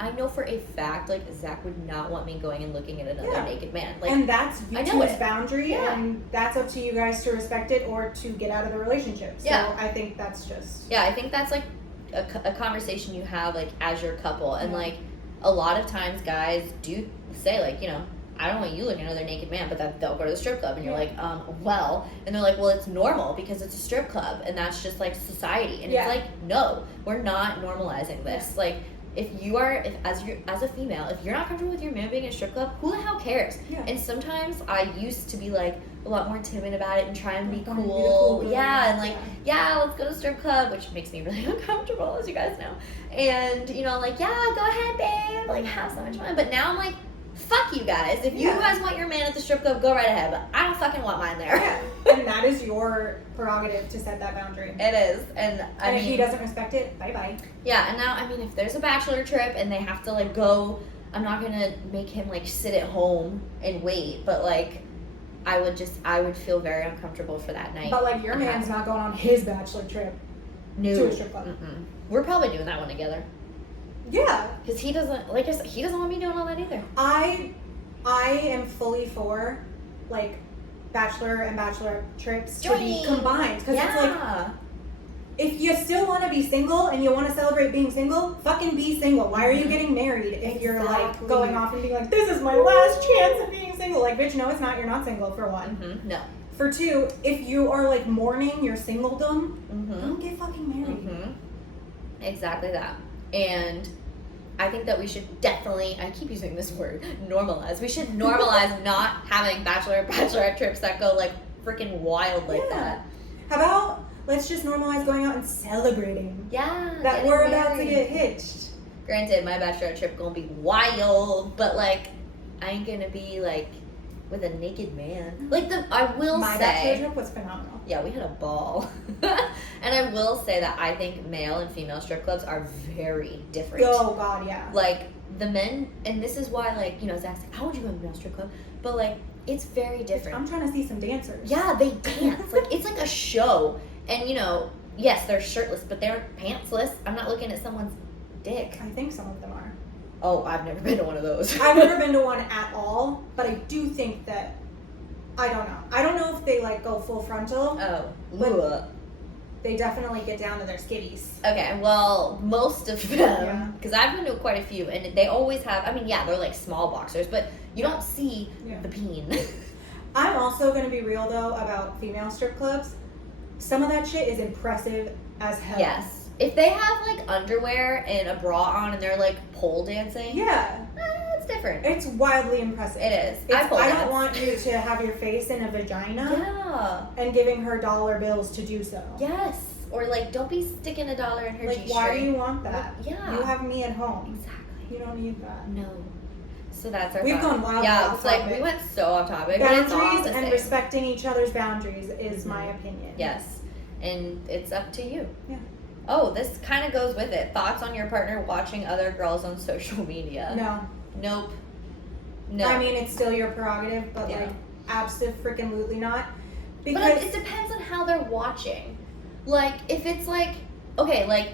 I know for a fact like Zach would not want me going and looking at another Yeah. naked man. Like, And that's you I know two's it. boundary, Yeah. and that's up to you guys to respect it or to get out of the relationship. So Yeah. I think that's just yeah, I think that's like a conversation you have like as your couple, and Yeah. like a lot of times guys do say like, you know, I don't want you looking at another naked man, but that they'll go to the strip club, and you're Yeah. like, well, and they're like, well, it's normal because it's a strip club, and that's just like society, and Yeah. it's like, no, we're not normalizing this. Like, if you are, if as a female, if you're not comfortable with your man being in a strip club, who the hell cares? Yeah. And sometimes I used to be like a lot more timid about it and try and be Wanna be the cool, cool girl. yeah, and like, Yeah. yeah, let's go to strip club, which makes me really uncomfortable, as you guys know. And you know, like, yeah, go ahead, babe, like, have so much fun. But now I'm like, fuck you guys. If you Yeah. guys want your man at the strip club, go right ahead. But I don't fucking want mine there. Yeah. And that is your prerogative to set that boundary. It is, and I And mean, if he doesn't respect it, bye bye. yeah. And now, I mean, if there's a bachelor trip and they have to like go, I'm not gonna make him like sit at home and wait. But like, I would feel very uncomfortable for that night. But like your And man's not going on his bachelor trip No. to a strip club. Mm-mm. We're probably doing that one together. Yeah. Because he doesn't, like I said, he doesn't want me doing all that either. I am fully for like bachelor and bachelorette trips to be Joining. combined, because it's like Yeah. if you still want to be single and you want to celebrate being single, fucking be single. Why are you getting married if you're like Exactly. going off and being like, this is my last chance of being single? Like, bitch, no, it's not. You're not single, for one. Mm-hmm. No. For two, if you are like mourning your singledom, Mm-hmm. don't get fucking married. Mm-hmm. Exactly that. And I think that we should definitely, I keep using this word, normalize. We should normalize not having bachelorette trips that go like freaking wild like Yeah. that. How about let's just normalize going out and celebrating Yeah. that getting we're about to married. get hitched. Granted, my bachelorette trip gonna be wild, but like, I ain't gonna be like with a naked man. Like, I will My say, bachelor trip was phenomenal. yeah, we had a ball. And I will say that I think male and female strip clubs are very different. Oh God, yeah. Like, the men, and this is why, like, you know, Zach's like, how would you go to a male strip club? But, like, it's very different. I'm trying to see some dancers. Yeah, they dance. Like, it's like a show. And, you know, yes, they're shirtless, but they're pantsless. I'm not looking at someone's dick. I think some of them are. Oh, I've never been to one of those. I've never been to one at all, but I do think that, I don't know. I don't know if they like go full frontal. Oh, But- ugh. They definitely get down to their skitties. Okay, well, most of Yeah. them, because I've been to quite a few, and they always have, I mean, yeah, they're like small boxers, but you don't see Yeah. the peen. I'm also going to be real though about female strip clubs. Some of that shit is impressive as hell. Yes. If they have like underwear and a bra on and they're like pole dancing, Yeah. it's different. It's wildly impressive. It is. I pole don't dance. want you to have your face in a vagina Yeah. and giving her dollar bills to do so. Yes. Or like, don't be sticking $1 in her Like, G-string. why do you want that? Yeah. You have me at home. Exactly. You don't need that. No. So that's our We've thought. gone wildly Yeah, off it's like topic. we went so off topic. but it's all Boundaries the and same. respecting each other's boundaries is my opinion. Yes. And it's up to you. Yeah. Oh, this kind of goes with it. Thoughts on your partner watching other girls on social media? No. Nope. No. I mean, it's still your prerogative, but Yeah. like, absolutely not. but Because it depends on how they're watching. Like, if it's like, okay, like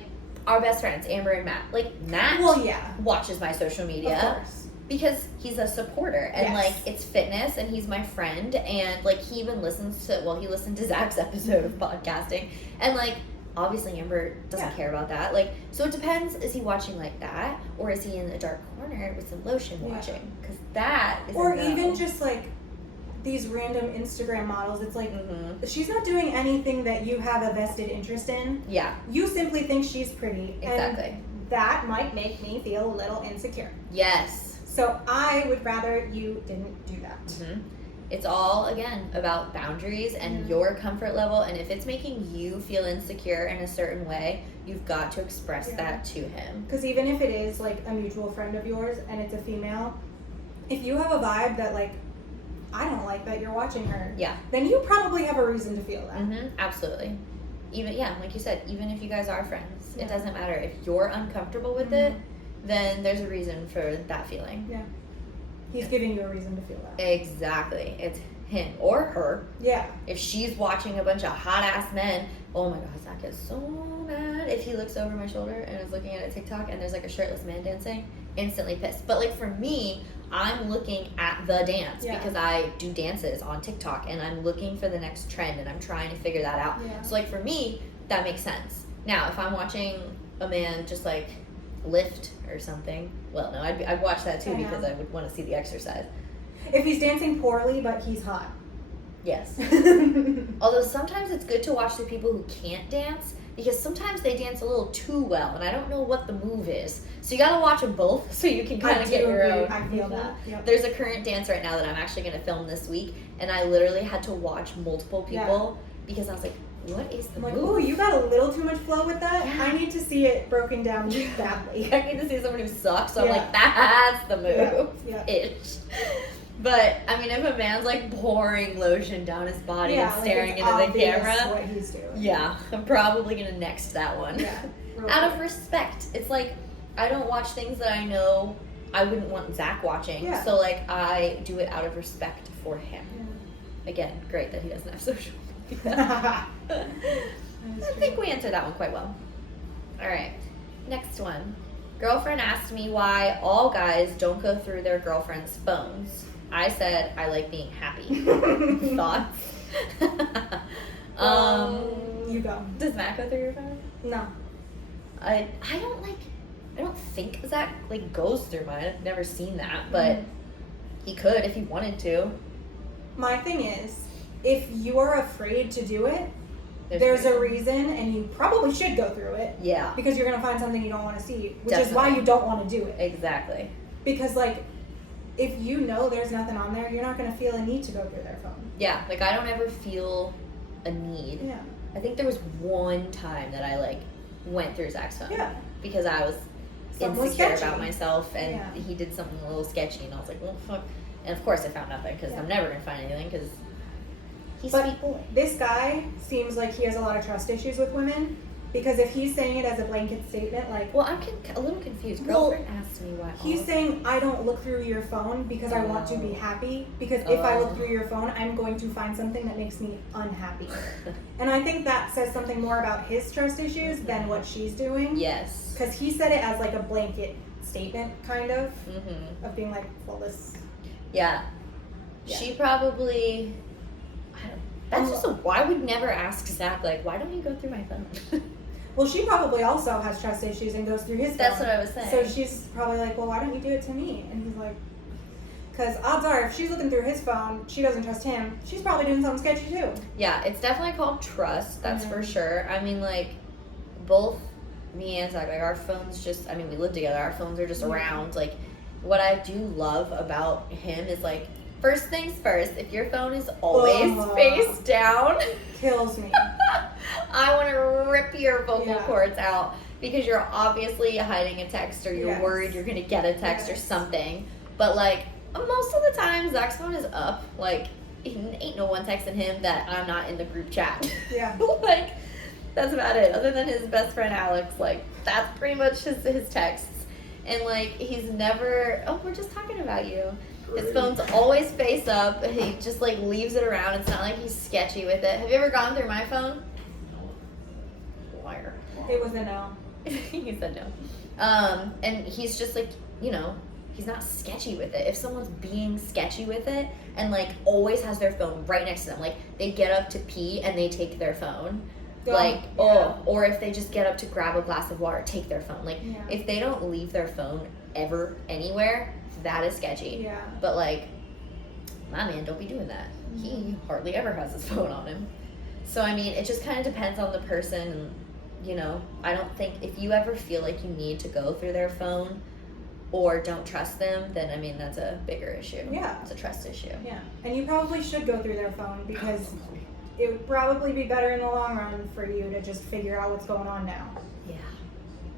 our best friends, Amber and Matt. Like, Matt well, yeah, watches my social media. of course. Because he's a supporter and Yes. like it's fitness and he's my friend and like he even listens to he listened to Zach's episode of podcasting and like obviously Amber doesn't Yeah. care about that, like, so it depends, is he watching like that or is he in a dark corner with some lotion Yeah. watching, because that is Or a no. even just like these random Instagram models. It's like she's not doing anything that you have a vested interest in. Yeah, You simply think she's pretty, exactly. and that might make me feel a little insecure. Yes. So I would rather you didn't do that. It's all, again, about boundaries and your comfort level, and if it's making you feel insecure in a certain way, you've got to express Yeah. that to him. Because even if it is like a mutual friend of yours and it's a female, if you have a vibe that like, I don't like that you're watching her, Yeah. then you probably have a reason to feel that. Absolutely. Even, yeah, like you said, even if you guys are friends, Yeah. it doesn't matter. If you're uncomfortable with it, then there's a reason for that feeling. Yeah. He's giving you a reason to feel that. Exactly. It's him or her. Yeah. If she's watching a bunch of hot ass men, oh my god, Zach is so mad. If he looks over my shoulder and is looking at a TikTok and there's like a shirtless man dancing, instantly pissed. But like for me, I'm looking at the dance Yeah. because I do dances on TikTok and I'm looking for the next trend and I'm trying to figure that out. Yeah. So like for me, that makes sense. Now, if I'm watching a man just like lift or something, well, no, I'd watch that too I know. because I would want to see the exercise. If he's dancing poorly but he's hot. Yes. Although sometimes it's good to watch the people who can't dance because sometimes they dance a little too well and I don't know what the move is. So you gotta watch them both so you can kind I of do get your agree. own. I feel that. Yep. There's a current dance right now that I'm actually gonna film this week and I literally had to watch multiple people because I was like, what is the I'm like, move? oh, you got a little too much flow with that. Yeah. I need to see it broken down badly. I need to see someone who sucks, so I'm Yeah. like, that's the move. Yeah. Ish. But I mean, if a man's like pouring lotion down his body and like, staring it's into the obvious camera, what he's doing. yeah, I'm probably gonna next that one. Yeah. Real Out of quick. respect. It's like I don't watch things that I know I wouldn't want Zach watching. Yeah. So like I do it out of respect for him. Yeah. Again, great that he doesn't have social media. That I is think true. we answered that one quite well. All right, next one. Girlfriend asked me why all guys don't go through their girlfriend's phones. I said I like being happy. Thoughts? You go. Does Matt go through your phone? No. I don't think Zach like goes through mine. I've never seen that, but he could if he wanted to. My thing is, if you are afraid to do it, There's there's a reason, and you probably should go through it Yeah, because you're gonna find something you don't want to see, which is why Definitely. you don't want to do it. exactly. Because like, if you know there's nothing on there, you're not gonna feel a need to go through their phone. Yeah, like I don't ever feel a need. Yeah. I think there was one time that I like went through Zach's phone Yeah. because I was Something was insecure sketchy. about myself and Yeah. he did something a little sketchy and I was like, well, fuck. And of course I found nothing, because Yeah. I'm never going to find anything, because he's But sweet boy. this guy seems like he has a lot of trust issues with women, because if he's saying it as a blanket statement, like, Well, I'm a little confused. Well, Girlfriend asked me why. he's saying, I don't look through your phone because I want to be happy, because if I look through your phone, I'm going to find something that makes me unhappy. And I think that says something more about his trust issues than what she's doing. Yes. Because he said it as like a blanket statement, kind of being like, well, this. Yeah. Yeah. She probably. I don't. That's just I would never ask Zach, like, why don't you go through my phone? Well, she probably also has trust issues and goes through his phone. That's what I was saying. So she's probably like, well, why don't you do it to me? And he's like, because odds are, if she's looking through his phone, she doesn't trust him. She's probably doing something sketchy too. Yeah, it's definitely called trust. That's for sure. I mean, like, both me and Zach, like, our phones just, I mean, we live together. Our phones are just around. Like, what I do love about him is, like, first things first, if your phone is always face down, Kills me. I want to rip your vocal Yeah. cords out, because you're obviously hiding a text, or you're Yes. worried you're going to get a text or Yes. something. But, like, most of the time, Zach's phone is up. Like, ain't no one texting him that I'm not in the group chat. Yeah. Like, that's about it. Other than his best friend Alex, like, that's pretty much his texts. And, like, he's never, oh, we're just talking about you. His Great. phone's always face up. He just, like, leaves it around. It's not like he's sketchy with it. Have you ever gone through my phone? Liar. It was a no. He said no. And he's just, like, you know, he's not sketchy with it. If someone's being sketchy with it and, like, always has their phone right next to them, like, they get up to pee and they take their phone. Like, or if they just get up to grab a glass of water, take their phone. Like, if they don't leave their phone ever anywhere, that is sketchy. Yeah. But, like, my man don't be doing that. He hardly ever has his phone on him. So, I mean, it just kind of depends on the person. You know, I don't think, if you ever feel like you need to go through their phone or don't trust them, then, I mean, that's a bigger issue. Yeah. It's a trust issue. Yeah. And you probably should go through their phone, because it would probably be better in the long run for you to just figure out what's going on now.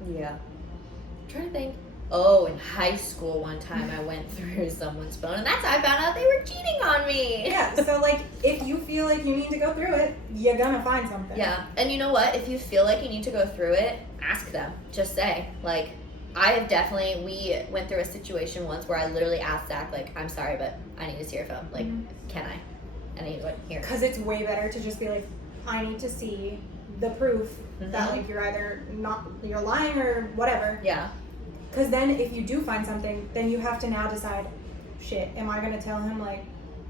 Yeah. I'm trying to think. Oh, in high school one time I went through someone's phone, and that's how I found out they were cheating on me. Yeah, so like, if you feel like you need to go through it, you're gonna find something. Yeah, and you know what? If you feel like you need to go through it, ask them. Just say, like, we went through a situation once where I literally asked Zach, like, I'm sorry, but I need to see your phone. Like, can I? And he was like, here. Because it's way better to just be like, I need to see the proof that, like, you're either you're lying or whatever. Yeah. Because then if you do find something, then you have to now decide, shit, am I going to tell him, like,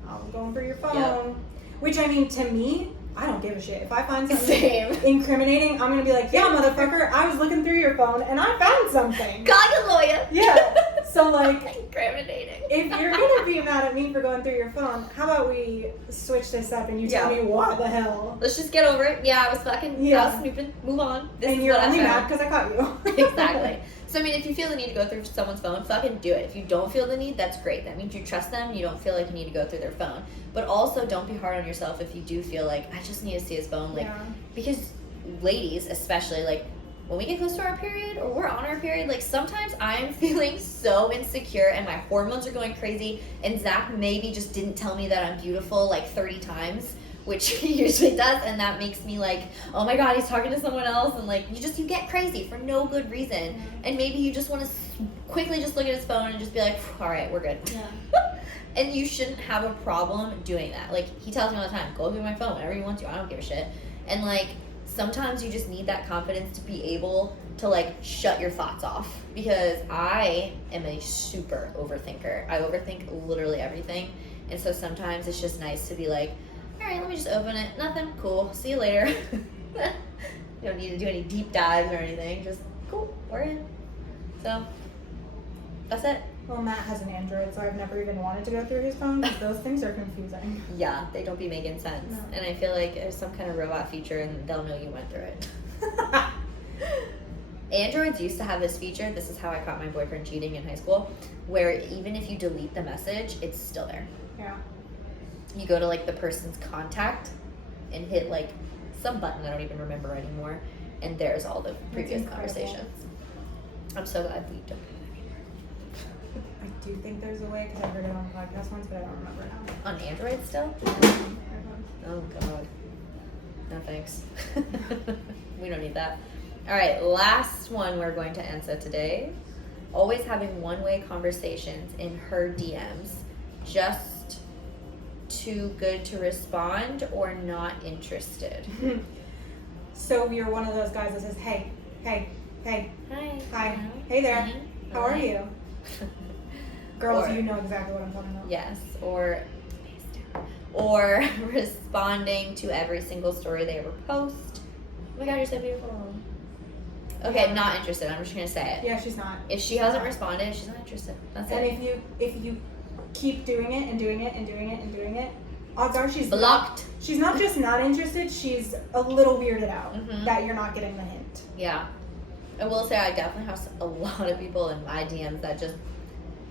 I was going through your phone? Yep. Which, I mean, to me, I don't give a shit. If I find something Same. incriminating, I'm going to be like, yeah, motherfucker, I was looking through your phone and I found something. Call your lawyer. Yeah. So, like, incriminating. if you're going to be mad at me for going through your phone, how about we switch this up and you tell me what the hell? Let's just get over it. Yeah, I was fucking, I was snooping. Move on. This And is you're what only I mad found. because I caught you. Exactly. So, I mean, if you feel the need to go through someone's phone, fucking do it. If you don't feel the need, that's great. That means you trust them. You don't feel like you need to go through their phone. But also, don't be hard on yourself if you do feel like, I just need to see his phone. Like, because ladies, especially, like, when we get close to our period or we're on our period, like, sometimes I'm feeling so insecure and my hormones are going crazy, and Zach maybe just didn't tell me that I'm beautiful like 30 times, which he usually does, and that makes me like, oh my god, he's talking to someone else, and like, you get crazy for no good reason, and maybe you just want to quickly just look at his phone and just be like, all right, we're good. And you shouldn't have a problem doing that. Like, he tells me all the time, go through my phone whenever you want to, I don't give a shit. And like, sometimes you just need that confidence to be able to like shut your thoughts off, because I am a super overthinker. I overthink literally everything, and so sometimes it's just nice to be like, all right, let me just open it. Nothing. Cool. See you later. You don't need to do any deep dives or anything. Just cool. We're in. So that's it. Well, Matt has an Android, so I've never even wanted to go through his phone because those things are confusing. Yeah, they don't be making sense. No. And I feel like there's some kind of robot feature and they'll know you went through it. Androids used to have this feature, this is how I caught my boyfriend cheating in high school, where even if you delete the message, it's still there. Yeah. You go to like the person's contact and hit like some button I don't even remember anymore, and there's all the previous incredible. conversations. I'm so glad we don't do that anymore. I do think there's a way because I heard it on a podcast once, but I don't remember now. On Android still? Oh god. No thanks. We don't need that. Alright, last one we're going to answer today. Always having one-way conversations in her DMs. Just too good to respond or not interested. So you're one of those guys that says, hey, Hi. hi, hey there, Hi. how are Hi. you? Girls, Or- you know exactly what I'm talking about. Yes, or responding to every single story they ever post. Oh my god, you're so beautiful. Okay, Yeah. not interested. I'm just gonna say it. Yeah, she's not. If she hasn't responded, she's not interested. That's And it. if you keep doing it and doing it and doing it and doing it, odds are she's Blocked. She's not just not interested, she's a little weirded out Mhm. that you're not getting the hint. Yeah. I will say I definitely have a lot of people in my DMs that just,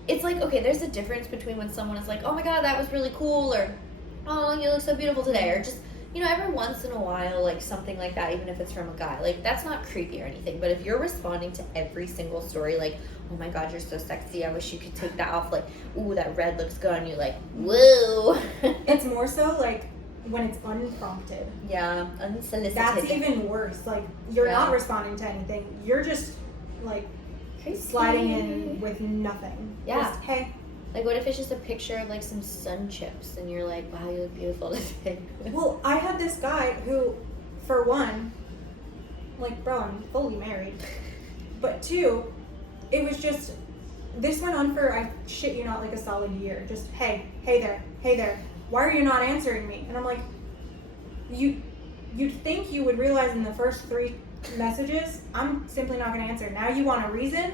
it's like, okay, there's a difference between when someone is like, oh my god, that was really cool, or oh, you look so beautiful today, or just, you know, every once in a while, like something like that, even if it's from a guy, like that's not creepy or anything. But if you're responding to every single story, like, oh my god, you're so sexy, I wish you could take that off, like, ooh, that red looks good on you, like, whoa. It's more so like when it's unprompted. Yeah, unsolicited. That's even worse. Like you're Yeah. not responding to anything. You're just like sliding in with nothing. Yeah. Just, hey. Like, what if it's just a picture of, like, some sun chips, and you're like, wow, you look beautiful today. Well, I had this guy who, for one, like, bro, I'm fully married. But two, it was just, this went on for, I shit you not, like a solid year. Just, hey there, why are you not answering me? And I'm like, you'd think you would realize in the first 3 messages, I'm simply not gonna answer. Now you want a reason?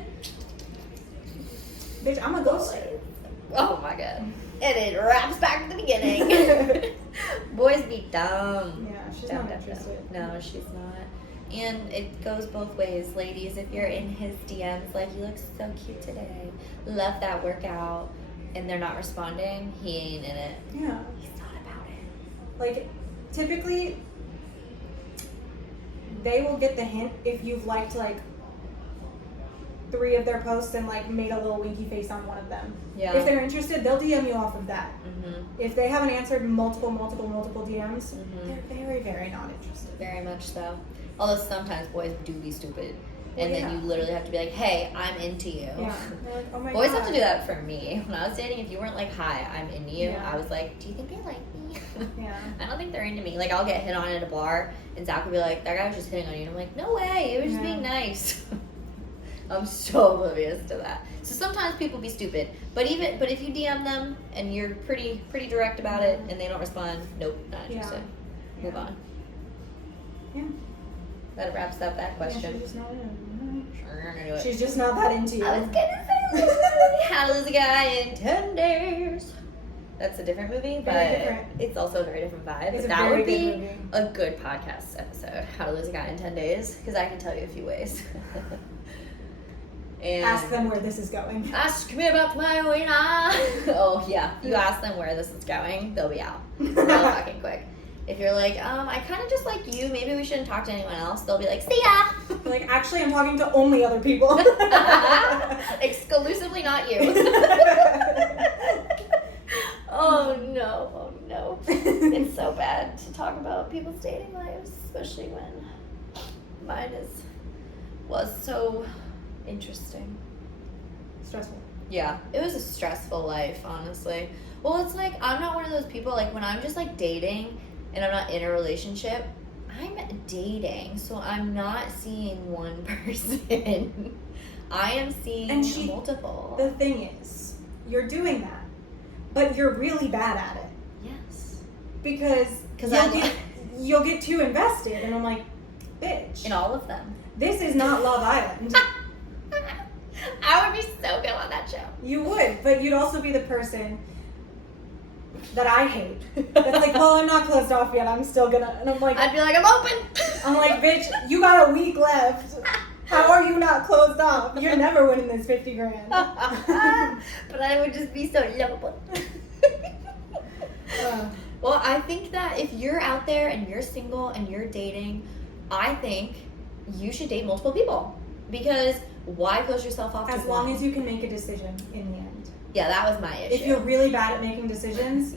Bitch, I'm a ghoster. Oh my god. And it wraps back to the beginning. Boys be dumb. Yeah, she's Dumb, not dumb, interested. dumb. No, she's not. And it goes both ways, ladies. If you're in his DMs, like, you look so cute today, love that workout, and they're not responding, he ain't in it. Yeah. He's not about it. Like, typically, they will get the hint if you've liked, like, 3 of their posts and, like, made a little winky face on one of them. Yeah. If they're interested, they'll DM you off of that. Mm-hmm. If they haven't answered multiple DMs, Mhm. they're very, very not interested. Very much so. Although sometimes boys do be stupid. And Well, then yeah. you literally have to be like, hey, I'm into you. Yeah. They're like, oh my Boys god. have to do that for me. When I was dating, if you weren't like, hi, I'm into you, Yeah. I was like, do you think they like me? Yeah. I don't think they're into me. Like, I'll get hit on at a bar, and Zach will be like, that guy was just hitting on you. And I'm like, no way, it was just Yeah. being nice. I'm so oblivious to that. So sometimes people be stupid. But if you DM them and you're pretty direct about it and they don't respond, nope, not interested. Yeah. Move on. Yeah. That wraps up that Yeah, question. she's just not in. Sure, I'm gonna do it. She's just not that into you. I was gonna say How to Lose a Guy in 10 Days. That's a different movie, but Very different. it's also a very different vibe. It's a That very would good be movie. a good podcast episode. How to Lose a Guy in 10 Days, because I can tell you a few ways. And Ask them where this is going. Ask me about my wiener. Oh yeah, you ask them where this is going, they'll be out real fucking quick. If you're like, I kind of just like you, maybe we shouldn't talk to anyone else, they'll be like, see ya. Like, actually, I'm talking to only other people. Exclusively not you. Oh no. It's so bad to talk about people's dating lives, especially when mine was so interesting. Stressful. Yeah, it was a stressful life, honestly. Well, it's like, I'm not one of those people, like, when I'm just, like, dating and I'm not in a relationship, I'm dating, so I'm not seeing one person. I am seeing multiple. The thing is, you're doing that, but you're really bad at it. Yes. Because you'll get too invested, and I'm like, bitch. In all of them. This is not Love Island. I would be so good on that show. You would, but you'd also be the person that I hate. That's like, well, I'm not closed off yet. I'm still gonna, and I'm like, I'd be like, I'm open. I'm like, bitch, you got a week left. How are you not closed off? You're never winning this 50 grand. But I would just be so lovable. Well, I think that if you're out there and you're single and you're dating, I think you should date multiple people. Because why close yourself off As to long one? as you can make a decision in the end. Yeah, that was my issue. If you're really bad at making decisions,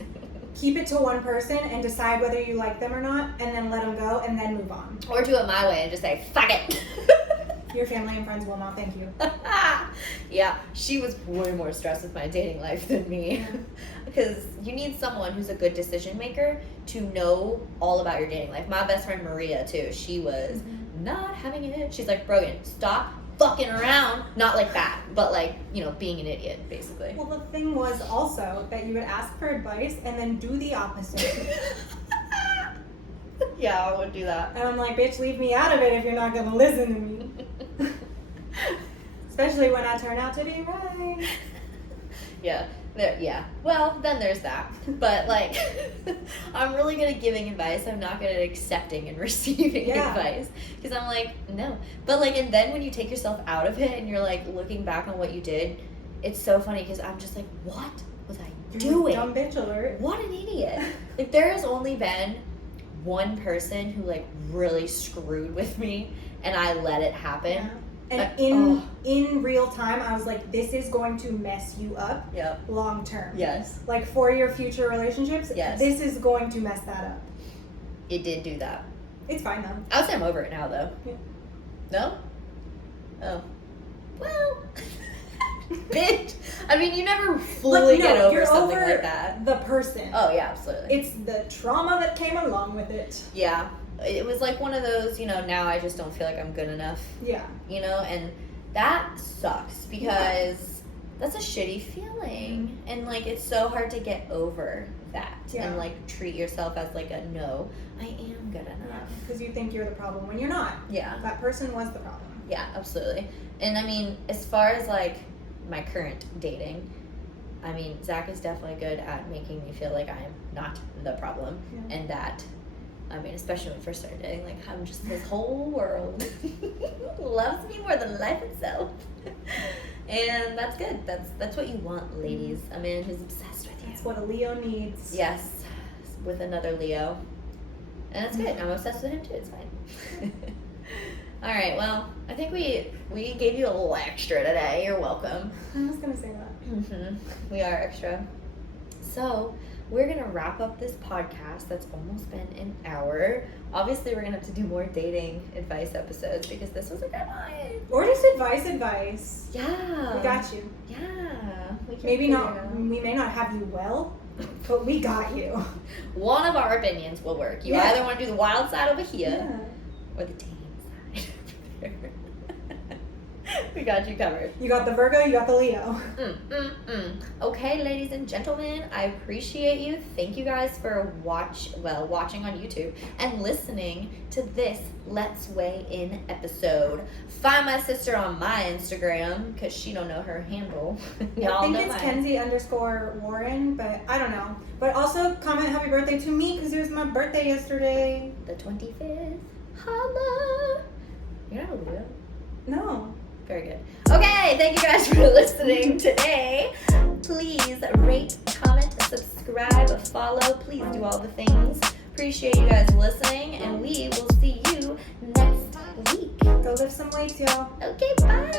keep it to one person and decide whether you like them or not, and then let them go, and then move on. Or do it my way and just say, fuck it. Your family and friends will not thank you. Yeah, she was way more stressed with my dating life than me. Because you need someone who's a good decision maker to know all about your dating life. My best friend Maria, too, she was not having it. She's like, Brogan, stop fucking around. Not like that, but like, you know, being an idiot, basically. Well, the thing was also that you would ask for advice and then do the opposite. Yeah, I would do that. And I'm like, bitch, leave me out of it if you're not gonna listen to me. Especially when I turn out to be right. Yeah. Yeah. Well, then there's that. But like, I'm really good at giving advice. I'm not good at accepting and receiving advice. Because I'm like, no. But like, and then when you take yourself out of it and you're like looking back on what you did, it's so funny because I'm just like, what was I doing? Dumb bitch alert. What an idiot. Like, there has only been one person who like really screwed with me and I let it happen. Yeah. And in real time, I was like, this is going to mess you up long term. Yes. Like for your future relationships, this is going to mess that up. It did do that. It's fine though. I would say I'm over it now though. Yeah. No? Oh. Well. Bitch. I mean, you never fully get over something like that. The person. Oh, yeah, absolutely. It's the trauma that came along with it. Yeah. It was like one of those, you know, now I just don't feel like I'm good enough. Yeah. You know, and that sucks because that's a shitty feeling. And like, it's so hard to get over that and like treat yourself as like a no, I am good enough. Because you think you're the problem when you're not. Yeah. That person was the problem. Yeah, absolutely. And I mean, as far as like my current dating, I mean, Zach is definitely good at making me feel like I'm not the problem and that, I mean, especially when we first started dating, like I'm just his whole world. Loves me more than life itself. And that's good. That's what you want, ladies. A man who's obsessed with you. That's what a Leo needs. Yes, with another Leo. And that's good. I'm obsessed with him too. It's fine. All right. Well, I think we gave you a little extra today. You're welcome. I was gonna say that. We are extra. So we're gonna wrap up this podcast that's almost been an hour. Obviously, we're gonna have to do more dating advice episodes because this was a good one. Or just advice. Yeah. We got you. Yeah. We can Maybe figure not. it out. We may not have you well, but we got you. One of our opinions will work. You either want to do the wild side over here or the tame side over there. We got you covered. You got the Virgo, you got the Leo. Okay, ladies and gentlemen, I appreciate you. Thank you guys for watching on YouTube and listening to this Let's Weigh In episode. Find my sister on my Instagram because she don't know her handle. Y'all I think know it's mine. Kenzie_Warren, but I don't know. But also comment happy birthday to me because it was my birthday yesterday. The 25th. Holla! You're not a Leo? No. Very good. Okay, thank you guys for listening today. Please rate, comment, subscribe, follow. Please do all the things. Appreciate you guys listening, and we will see you next week. Go lift some weights, y'all. Okay, bye.